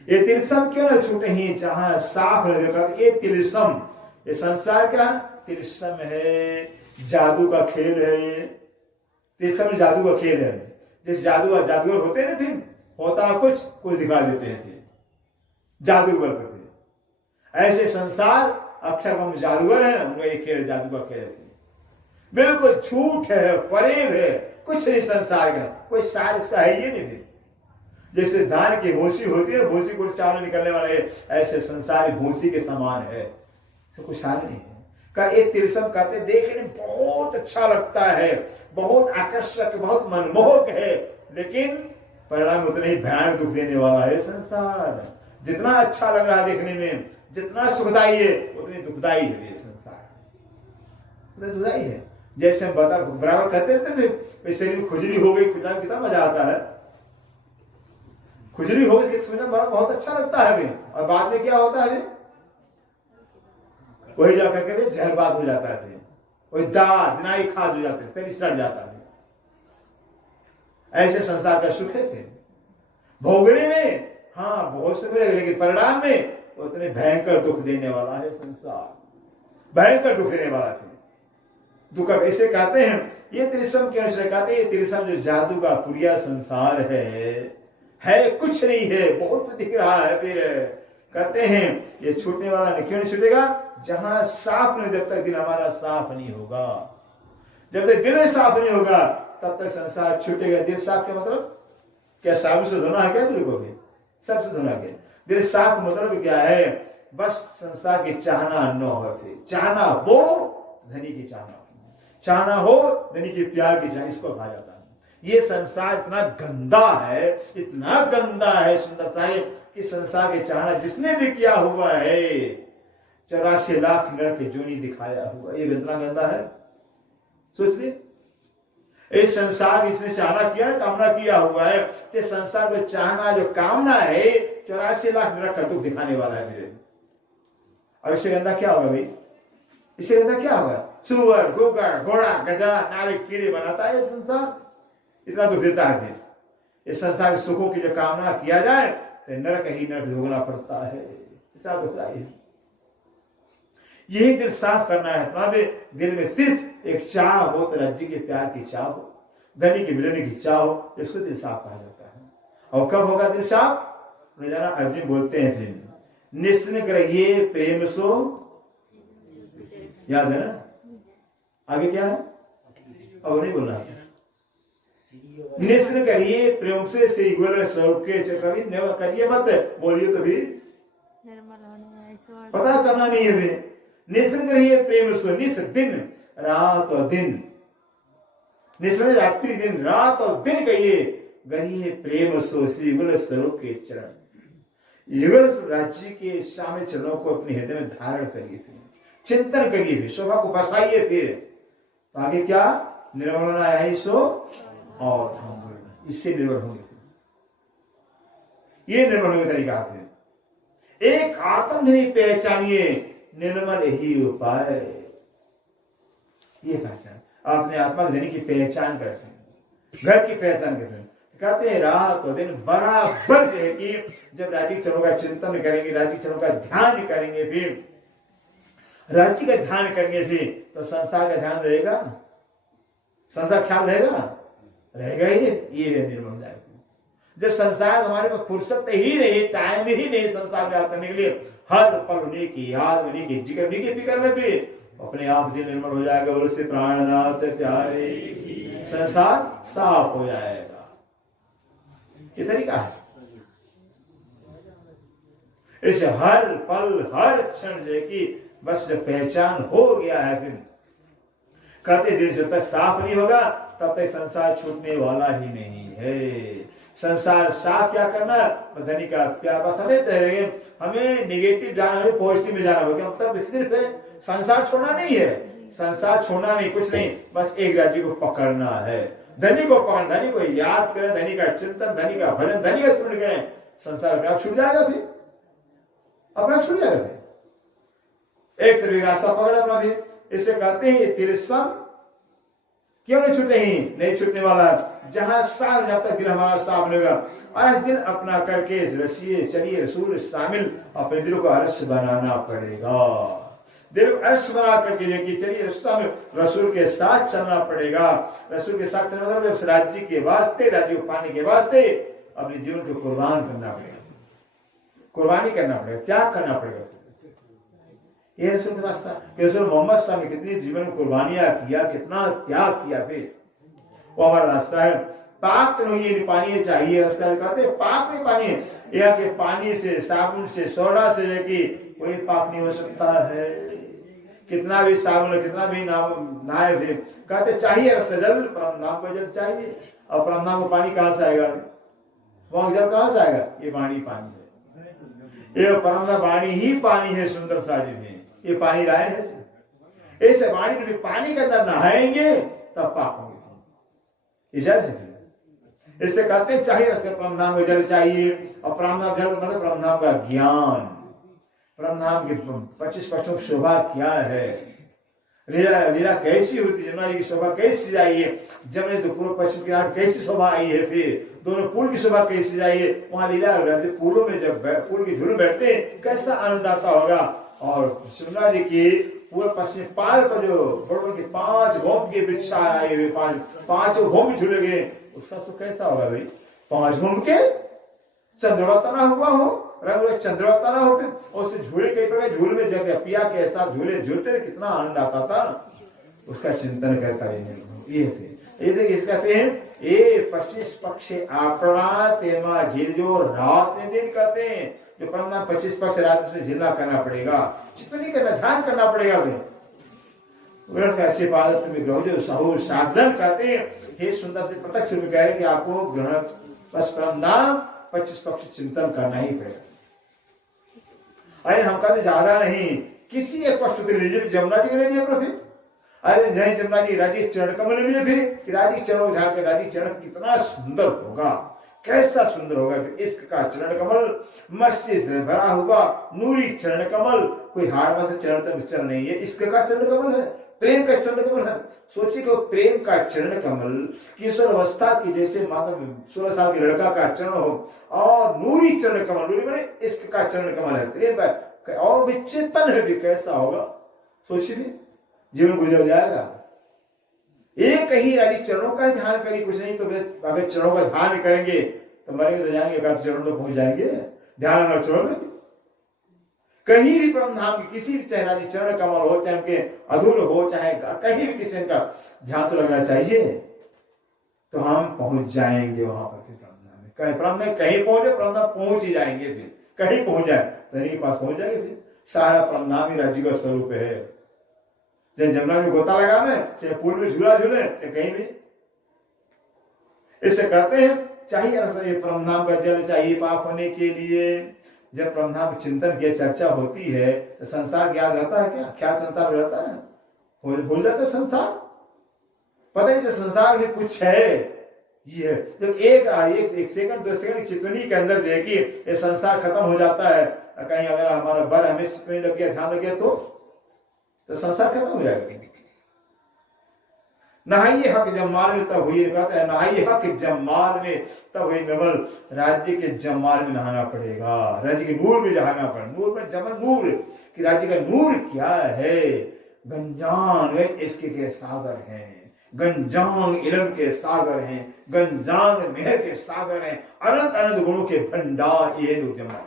ये तिलसम क्यों न छूटे ही जहां साफ लगेगा। ये तिलसम, ये संसार का तिलसम है, जादू का खेल है। तिलसम जादू का खेल है। जिस जादूगर होते हैं ना, फिर होता कुछ दिखा देते हैं, फिर जादू बल करते। ऐसे संसार अक्षर हम जादूगर हैं, उनका ये खेल जादू का खेल है, बिल्कुल झूठ है, फरेब है, कुछ नहीं संसार का, कोई सार इसका है ये नहीं। जैसे धान की भूसी होती है, भूसी को चावल निकलने वाले, ऐसे संसार भूसी के समान है, कुछ सार नहीं है। का एक तिलसम कहते देखने बहुत अच्छा लगता है, बहुत आकर्षक, बहुत मनमोहक है, लेकिन परिणाम उतने ही भयानक दुख देने वाला है संसार। जितना अच्छा लग रहा है देखने में, जितना सुखदाई है उतनी दुखदाई है ये संसार, दुखदाई है। जैसे हम बराबर कहते रहते थे शरीर में खुजली हो गई, खुजला में कितना मजा आता है, खुजली हो गई सुनने में बहुत अच्छा लगता है अभी, और बाद में क्या होता है, वही जाकर के जहरबाद हो जाता है, वही दिनाई खाद हो जाते हैं, शरीर सड़ जाता है। ऐसे संसार का सुख है, भोगने में हाँ बहुत सुख मिलेगा, लेकिन परिणाम में उतने भयंकर दुख देने वाला है संसार, भयंकर दुख देने वाला है दुख। ऐसे कहते हैं ये त्रिसम के अनुसार कहते हैं, ये त्रिसम जो जादू का पुरिया संसार है कुछ नहीं है, बहुत दिख रहा है। फिर कहते हैं ये छूटने वाला नहीं, क्यों नहीं छूटेगा? जहां साफ नहीं, जब तक दिल हमारा साफ नहीं होगा, जब तक दिल साफ नहीं होगा तब तक संसार छूटेगा। दिल साफ के मतलब क्या? साबुन से धोना है क्या दिल को? भी सबसे धोना क्या? दिल साफ मतलब क्या है? बस संसार की चाहना न होती, चाहना वो धनी की चाहना, चाहना हो धनी के प्यार की चाह, इसको कहा जाता है। ये संसार इतना गंदा है, इतना गंदा है सुंदर साहिब, कि संसार के चाहना जिसने भी किया हुआ है 84 लाख नरक के जोनी दिखाया हुआ, ये कितना गंदा है। सोच लिए, इस संसार इसने चाहना किया, कामना किया हुआ है, तो संसार को चाहना जो कामना है 84 लाख नरक का दुख दिखाने वाला है मेरे। अब इससे गंदा क्या होगा भाई? इससे गंदा क्या होगा? सुअर, गोकर, घोड़ा, गधा, नाविक, कीड़े बनाता है संसार, इतना दुख देता है। इस संसार के सुखों की जो कामना किया जाए तो नरक ही नरक भोगना पड़ता है। ऐसा बताइए, यही दिल साफ करना है अपना भी। दिल में सिर्फ एक चाह हो, तो राज्य के प्यार की चाह हो, धनी के मिलने की चाह हो, इसको दिल साफ कहा जाता है। और कब होगा दिल साफ? जाना अर्जुन बोलते हैं फिर, निस्सृग्रह्ये प्रेम सो, याद है ना? आगे क्या है? अब नहीं बोलना है। निस्सृग्रह्ये प्रेम से युगल स्वरूप के, कभी नेवर करिए मत, बोलिए तो भी पता करना नहीं है भी। निस्सृग्रह्ये प्रेम सो, निस दिन रात और दिन, निस्सृग रात्रि दिन, रात और दिन कहिए, गहिए प्रेम सो श्री युगल स्वरूप के चरण, युगल राज्य के सामने चरणों को अपने हृदय में धारण करिए, फिर चिंतन करिए, फिर शोभा को बसाइए। फिर तो आगे क्या? निर्मल है सो और धाम, इससे निर्मल होंगे। ये निर्मल होने का तरीका है। एक आत्मधनी पहचानिए, निर्मल ही उपाय। ये पहचान, अपने आत्मा धनी की पहचान करते हैं, घर की पहचान करते हैं, कहते हैं रात और दिन बराबर है कि जब राज्य चरणों का चिंतन करेंगे, राज्य चरणों का ध्यान करेंगे, फिर राज्य का ध्यान करेंगे, फिर तो संसार का ध्यान रहेगा, संसार ख्याल रहेगा ही नहीं। ये है निर्मल जाएगा। जब संसार हमारे पास फुर्सत ही नहीं, टाइम ही नहीं संसार में करने के लिए, हर पल उन्हीं की याद, उन्हीं की जिक्र, उन्हीं की फिक्र में भी अपने आप से निर्मल हो जाएगा। बोलो से प्राणनाथ प्यारे, संसार साफ हो जाएगा। ये तरीका है। इसे हर पल हर क्षण जो कि बस जब पहचान हो गया है, फिर कहते दिल जब तक साफ नहीं होगा तब तक संसार छूटने वाला ही नहीं है। संसार साफ क्या करना? धनी का प्यार, बस हमें निगेटिव जाना, हमें पॉजिटिव में जाना होगा। मतलब सिर्फ संसार छोड़ना नहीं है, संसार छोड़ना नहीं, कुछ नहीं, बस एक राज्य को पकड़ना है, धनी को पकड़ना, धनी को याद करें, धनी का चिंतन, धनी का भजन, धनी का स्मरण करें, संसार अपने आप छूट जाएगा। फिर अपना छूट जाएगा। फिर एक तरह रास्ता पकड़ा अपना भी। इसे कहते हैं ये तिरस्वम क्यों नहीं छूटे? नहीं छूटने वाला। जहां साफ, जब तक दिल हमारा साफ नहीं होगा, और इस दिन अपना करके रसिए चलिए रसूल शामिल, अपने दिल को अरस बनाना पड़ेगा। दिल को अरस बना करके देखिए, चलिए रसूल के साथ चलना पड़ेगा। रसूल के साथ चलना मतलब उस राज्य के वास्ते, राज्य को पाने के वास्ते अपने जीवन को कुर्बान करना पड़ेगा, कुर्बानी करना पड़ेगा, त्याग करना पड़ेगा। ये रसूल का रास्ता। रसूल मोहम्मद साहब ने कितनी जीवन में कुर्बानियां किया, कितना त्याग किया, फिर वो हमारा रास्ता है। पाक नहीं पानी चाहिए, रास्ता कहते हैं पाक नहीं पानी है, यह के पानी से, साबुन से, सोडा से कोई पाक नहीं हो सकता है। कितना भी साबुन, कितना भी नहाए, कहते चाहिए रास्ता जल, परम नाम को जल चाहिए। और परम नाम को पानी कहां से आएगा? वहां जल कहां से आएगा? ये पानी पानी है, ये परम वाणी ही पानी है। सुंदर साजिब है, ये पानी लाए हैं। ऐसे वाणी में पानी के अंदर नहाएंगे तब पाक होंगे। इससे कहते हैं चाहिए परम नाम का जल चाहिए। और परम नाम जल मतलब परम नाम का ज्ञान, परम नाम की 25 पक्षों की शोभा क्या है, लीला कैसी होती है, जमुना जी की शोभा कैसी जाइए, जमुना तो पूर्व पश्चिम किनारे कैसी शोभा आई है, फिर दोनों पुल की शोभा कैसी जाइए, वहां लीला पुलों में जब पुल की झूले बैठते हैं कैसा आनंद आता होगा। और जमुना जी की पूर्व पश्चिम पार पर जो बड़ों की 5 घोम के वृक्ष आए हुए, 5 घोम झूले गए, उसका सुख कैसा होगा भाई? 5 घोम के चंद्रमा तना हुआ हो, रंग चंद्रमा तना हो, फिर उस झूले कई प्रकार झूले में जब पिया के साथ झूले झूलते कितना आनंद आता था, उसका चिंतन करता है। ये कहते हैं ये 25 पक्ष आपड़ा तेमा झील, जो रात में दिन कहते हैं, जो परम 25 पक्ष रात में झीलना करना पड़ेगा, चिंतन नहीं करना, ध्यान करना पड़ेगा। कैसे पादत में ग्रह जो सहूर साधन कहते हैं। हे सुंदर से प्रत्यक्ष रूप में कह रहे हैं कि आपको ग्रहण बस परम नाम 25 पक्ष चिंतन करना ही पड़ेगा। अरे हम कहते ज्यादा नहीं, किसी एक पक्ष उतर लीजिए, जमुना जी के ले लिया प्रभु। अरे नहीं जमुना जी, राजी चरण कमल लिए भी कि राजी चरण ध्यान कर, राजी चरण कितना सुंदर होगा, कैसा सुंदर होगा। इश्क का चरण कमल मस्जिद से भरा हुआ नूरी चरण कमल, कोई हार में चरण तो चरण नहीं है, इश्क का चरण कमल है, प्रेम का चरण कमल है। सोचिए कि प्रेम का चरण कमल किशोर अवस्था की जैसे माता 16 साल के लड़का का चरण हो, और नूरी चरण कमल, नूरी माने इश्क का चरण कमल है, प्रेम का और भी चेतन है भी, कैसा होगा सोचिए, जीवन गुजर जाएगा। एक ही राजी चरणों का ध्यान करिए, कुछ नहीं तो अगर चरणों का ध्यान करेंगे तो मरेंगे तो जाएंगे, अगर चरणों तो पहुंच जाएंगे। ध्यान अगर चरणों में कहीं भी परम धाम की किसी भी, चाहे राजी चरण कमल हो, चाहे उनके अधूर हो, चाहे कहीं भी किसी का ध्यान तो लगना चाहिए, तो हम पहुंच जाएंगे वहां पर। फिर परम धाम कहीं पहुंचे, परम धाम पहुंच ही जाएंगे, फिर कहीं पहुंच जाए धनी के पास पहुंच जाएंगे। फिर सारा परम धाम ही राज्य का स्वरूप है। चाहे जमुना में गोता लगा में, चाहे पूल में झूला झूले, चाहे कहीं भी, इससे कहते हैं चाहिए परम धाम का जल चाहिए पाप होने के लिए। जब परम धाम चिंतन की चर्चा होती है तो संसार याद रहता है क्या? क्या संसार रहता है? भूल जाता है संसार, पता नहीं तो संसार में कुछ है। ये जब एक सेकंड 2 सेकंड चित्रनी के अंदर देखिए ये संसार खत्म हो जाता है, कहीं अगर हमारा बर हमें चित्रनी लग गया, ध्यान लग गया तो संसार खत्म हो जाएगा। नहाइए हक जमाल में तब हुई, कहता है नहाइए हक जमाल में तब हुई निर्मल, राज्य के जमाल में नहाना पड़ेगा, राज्य के नूर में नहाना पड़ेगा। नूर में जमल नूर कि राज्य का नूर क्या है? गंजान इसके के सागर हैं, गंजान इलम के सागर हैं, गंजान मेहर के सागर हैं, अनंत अनंत गुणों के भंडार ये लोग जमा,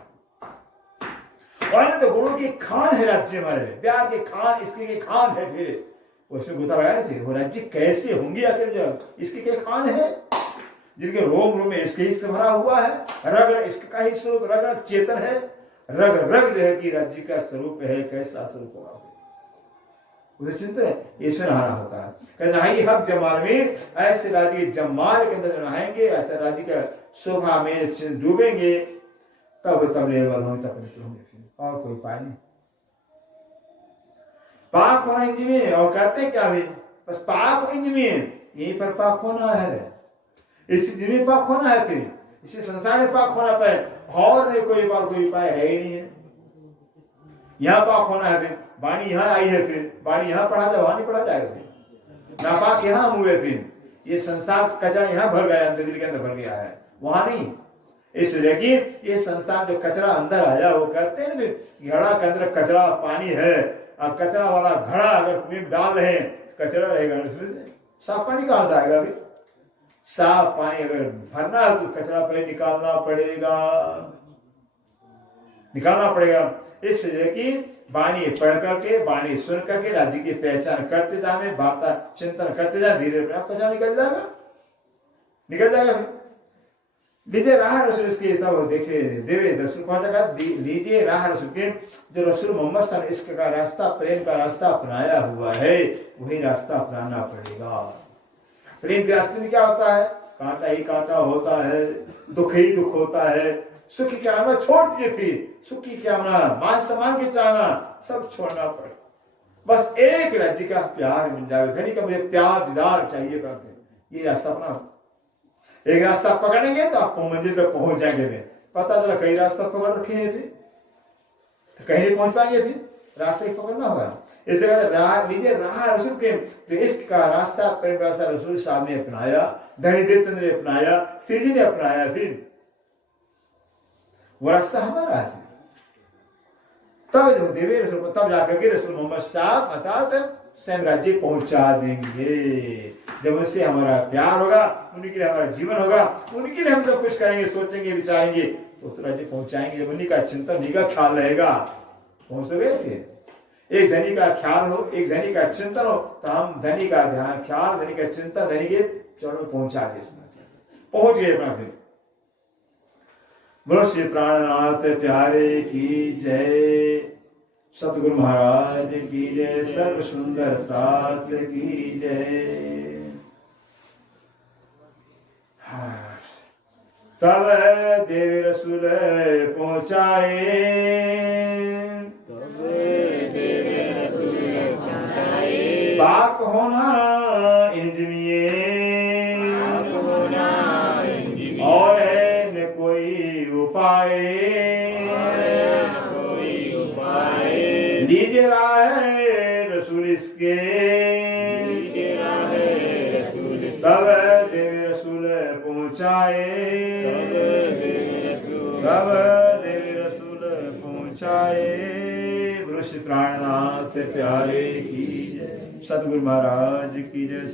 अनंत गुणों की खान है राज्य में, प्यार के खान इसके के खान है। फिर उसमें गोता लगाया थे वो राज्य कैसे होंगे आखिर, जब इसके क्या खान है, जिनके रोम रोम में इसके ही भरा हुआ है, रग रग इसका ही स्वरूप, रग रग चेतन है, रग रग जो है कि राज्य का स्वरूप है, कैसा स्वरूप होगा उसे चिंता है। इसमें नहाना होता है, नहाइए हक जमाल में, ऐसे राज्य के जमाल के अंदर नहाएंगे, ऐसा राज्य का शोभा में डूबेंगे, तब निर्मल होंगे, तब पवित्र होंगे। और कोई उपाय नहीं, पाक होना इंजमें। और कहते हैं क्या भी, बस पाक इंजमें, यहीं पर पाक होना है, इस जिम्मे पाक होना है, फिर इसी संसार में पाक होना पाए, और नहीं कोई बार कोई उपाय है ही नहीं है। यहाँ पाक होना है, फिर वाणी यहाँ आई है, फिर वाणी यहाँ पढ़ा जाए, वहां नहीं पढ़ा जाएगा, फिर नापाक यहाँ हुए, फिर ये संसार कचरा यहाँ भर गया, अंदर दिल के अंदर भर गया है, वहां नहीं। इसलिए कि ये संसार जो कचरा अंदर आया, वो कहते हैं ना घड़ा के अंदर कचरा पानी है, अब कचरा वाला घड़ा अगर डाल रहे हैं कचरा रहेगा, उसमें साफ पानी कहां से आएगा? अभी साफ पानी अगर भरना है तो कचरा पहले निकालना पड़ेगा। इसलिए कि वाणी पढ़ करके, वाणी सुन करके राज्य की पहचान करते जाए, वार्ता चिंतन करते जाए, धीरे धीरे कचरा निकल जाएगा। लीजिए राह रसूल इसके, तब देखिए देवे रसूल पहुंचा, लीजिए राह रसूल के, जो रसूल मोहम्मद सल्लल्लाहु अलैहि वसल्लम इसका रास्ता, प्रेम का रास्ता अपनाया हुआ है, वही रास्ता अपनाना पड़ेगा। प्रेम के रास्ते में क्या होता है? कांटा ही कांटा होता है, दुख ही दुख होता है, सुख की कामना छोड़ दीजिए, फिर सुख की कामना, मान सम्मान की चाहना सब छोड़ना पड़ेगा। बस एक राज्य का प्यार मिल जाएगा, धनी का मुझे प्यार दीदार चाहिए, ये रास्ता अपना। एक रास्ता पकड़ेंगे तो आप मंजिल तक पहुंच जाएंगे। में पता चला कई रास्ता पकड़ रखे हैं, फिर तो कहीं नहीं पहुंच पाएंगे, फिर रास्ते पकड़ना होगा। इसलिए लीजिए राह रसूल के, तो इश्क का रास्ता, प्रेम रास्ता रसूल साहब ने अपनाया, धनी देवचंद्र ने अपनाया, श्री जी ने अपनाया, फिर वो रास्ता हमारा है। तब देवे रसूल, तब जाकर के रसूल मोहम्मद साहब अर्थात स्वयं राज्य पहुंचा देंगे। जब उनसे हमारा प्यार होगा, उनके लिए हमारा जीवन होगा, उनके लिए हम सब कुछ करेंगे, सोचेंगे, विचारेंगे, तो राज्य पहुंचाएंगे। जब उन्हीं का चिंतन, उन्हीं का ख्याल रहेगा, पहुंचोगे। फिर एक धनी का ख्याल हो, एक धनी का चिंतन हो, तो हम धनी का ध्यान, ख्याल, धनी का चिंतन, धनी के चरणों में पहुंचा दे, पहुंच गए अपना। फिर बोलो श्री प्राणनाथ प्यारे की जय। सतगुरु महाराज की जय, सर्व सुंदर साथ की जय। तब देव रसूल पहुँचाए, पाक होना इंजमिए, और है न कोई उपाय, लीजिए राह रसूल इसके, तब देव रसूल पहुँचाए, तब देव रसूल पहुँचाए। वृष प्राणनाथ प्यारे की जय, सतगुरु महाराज की जय।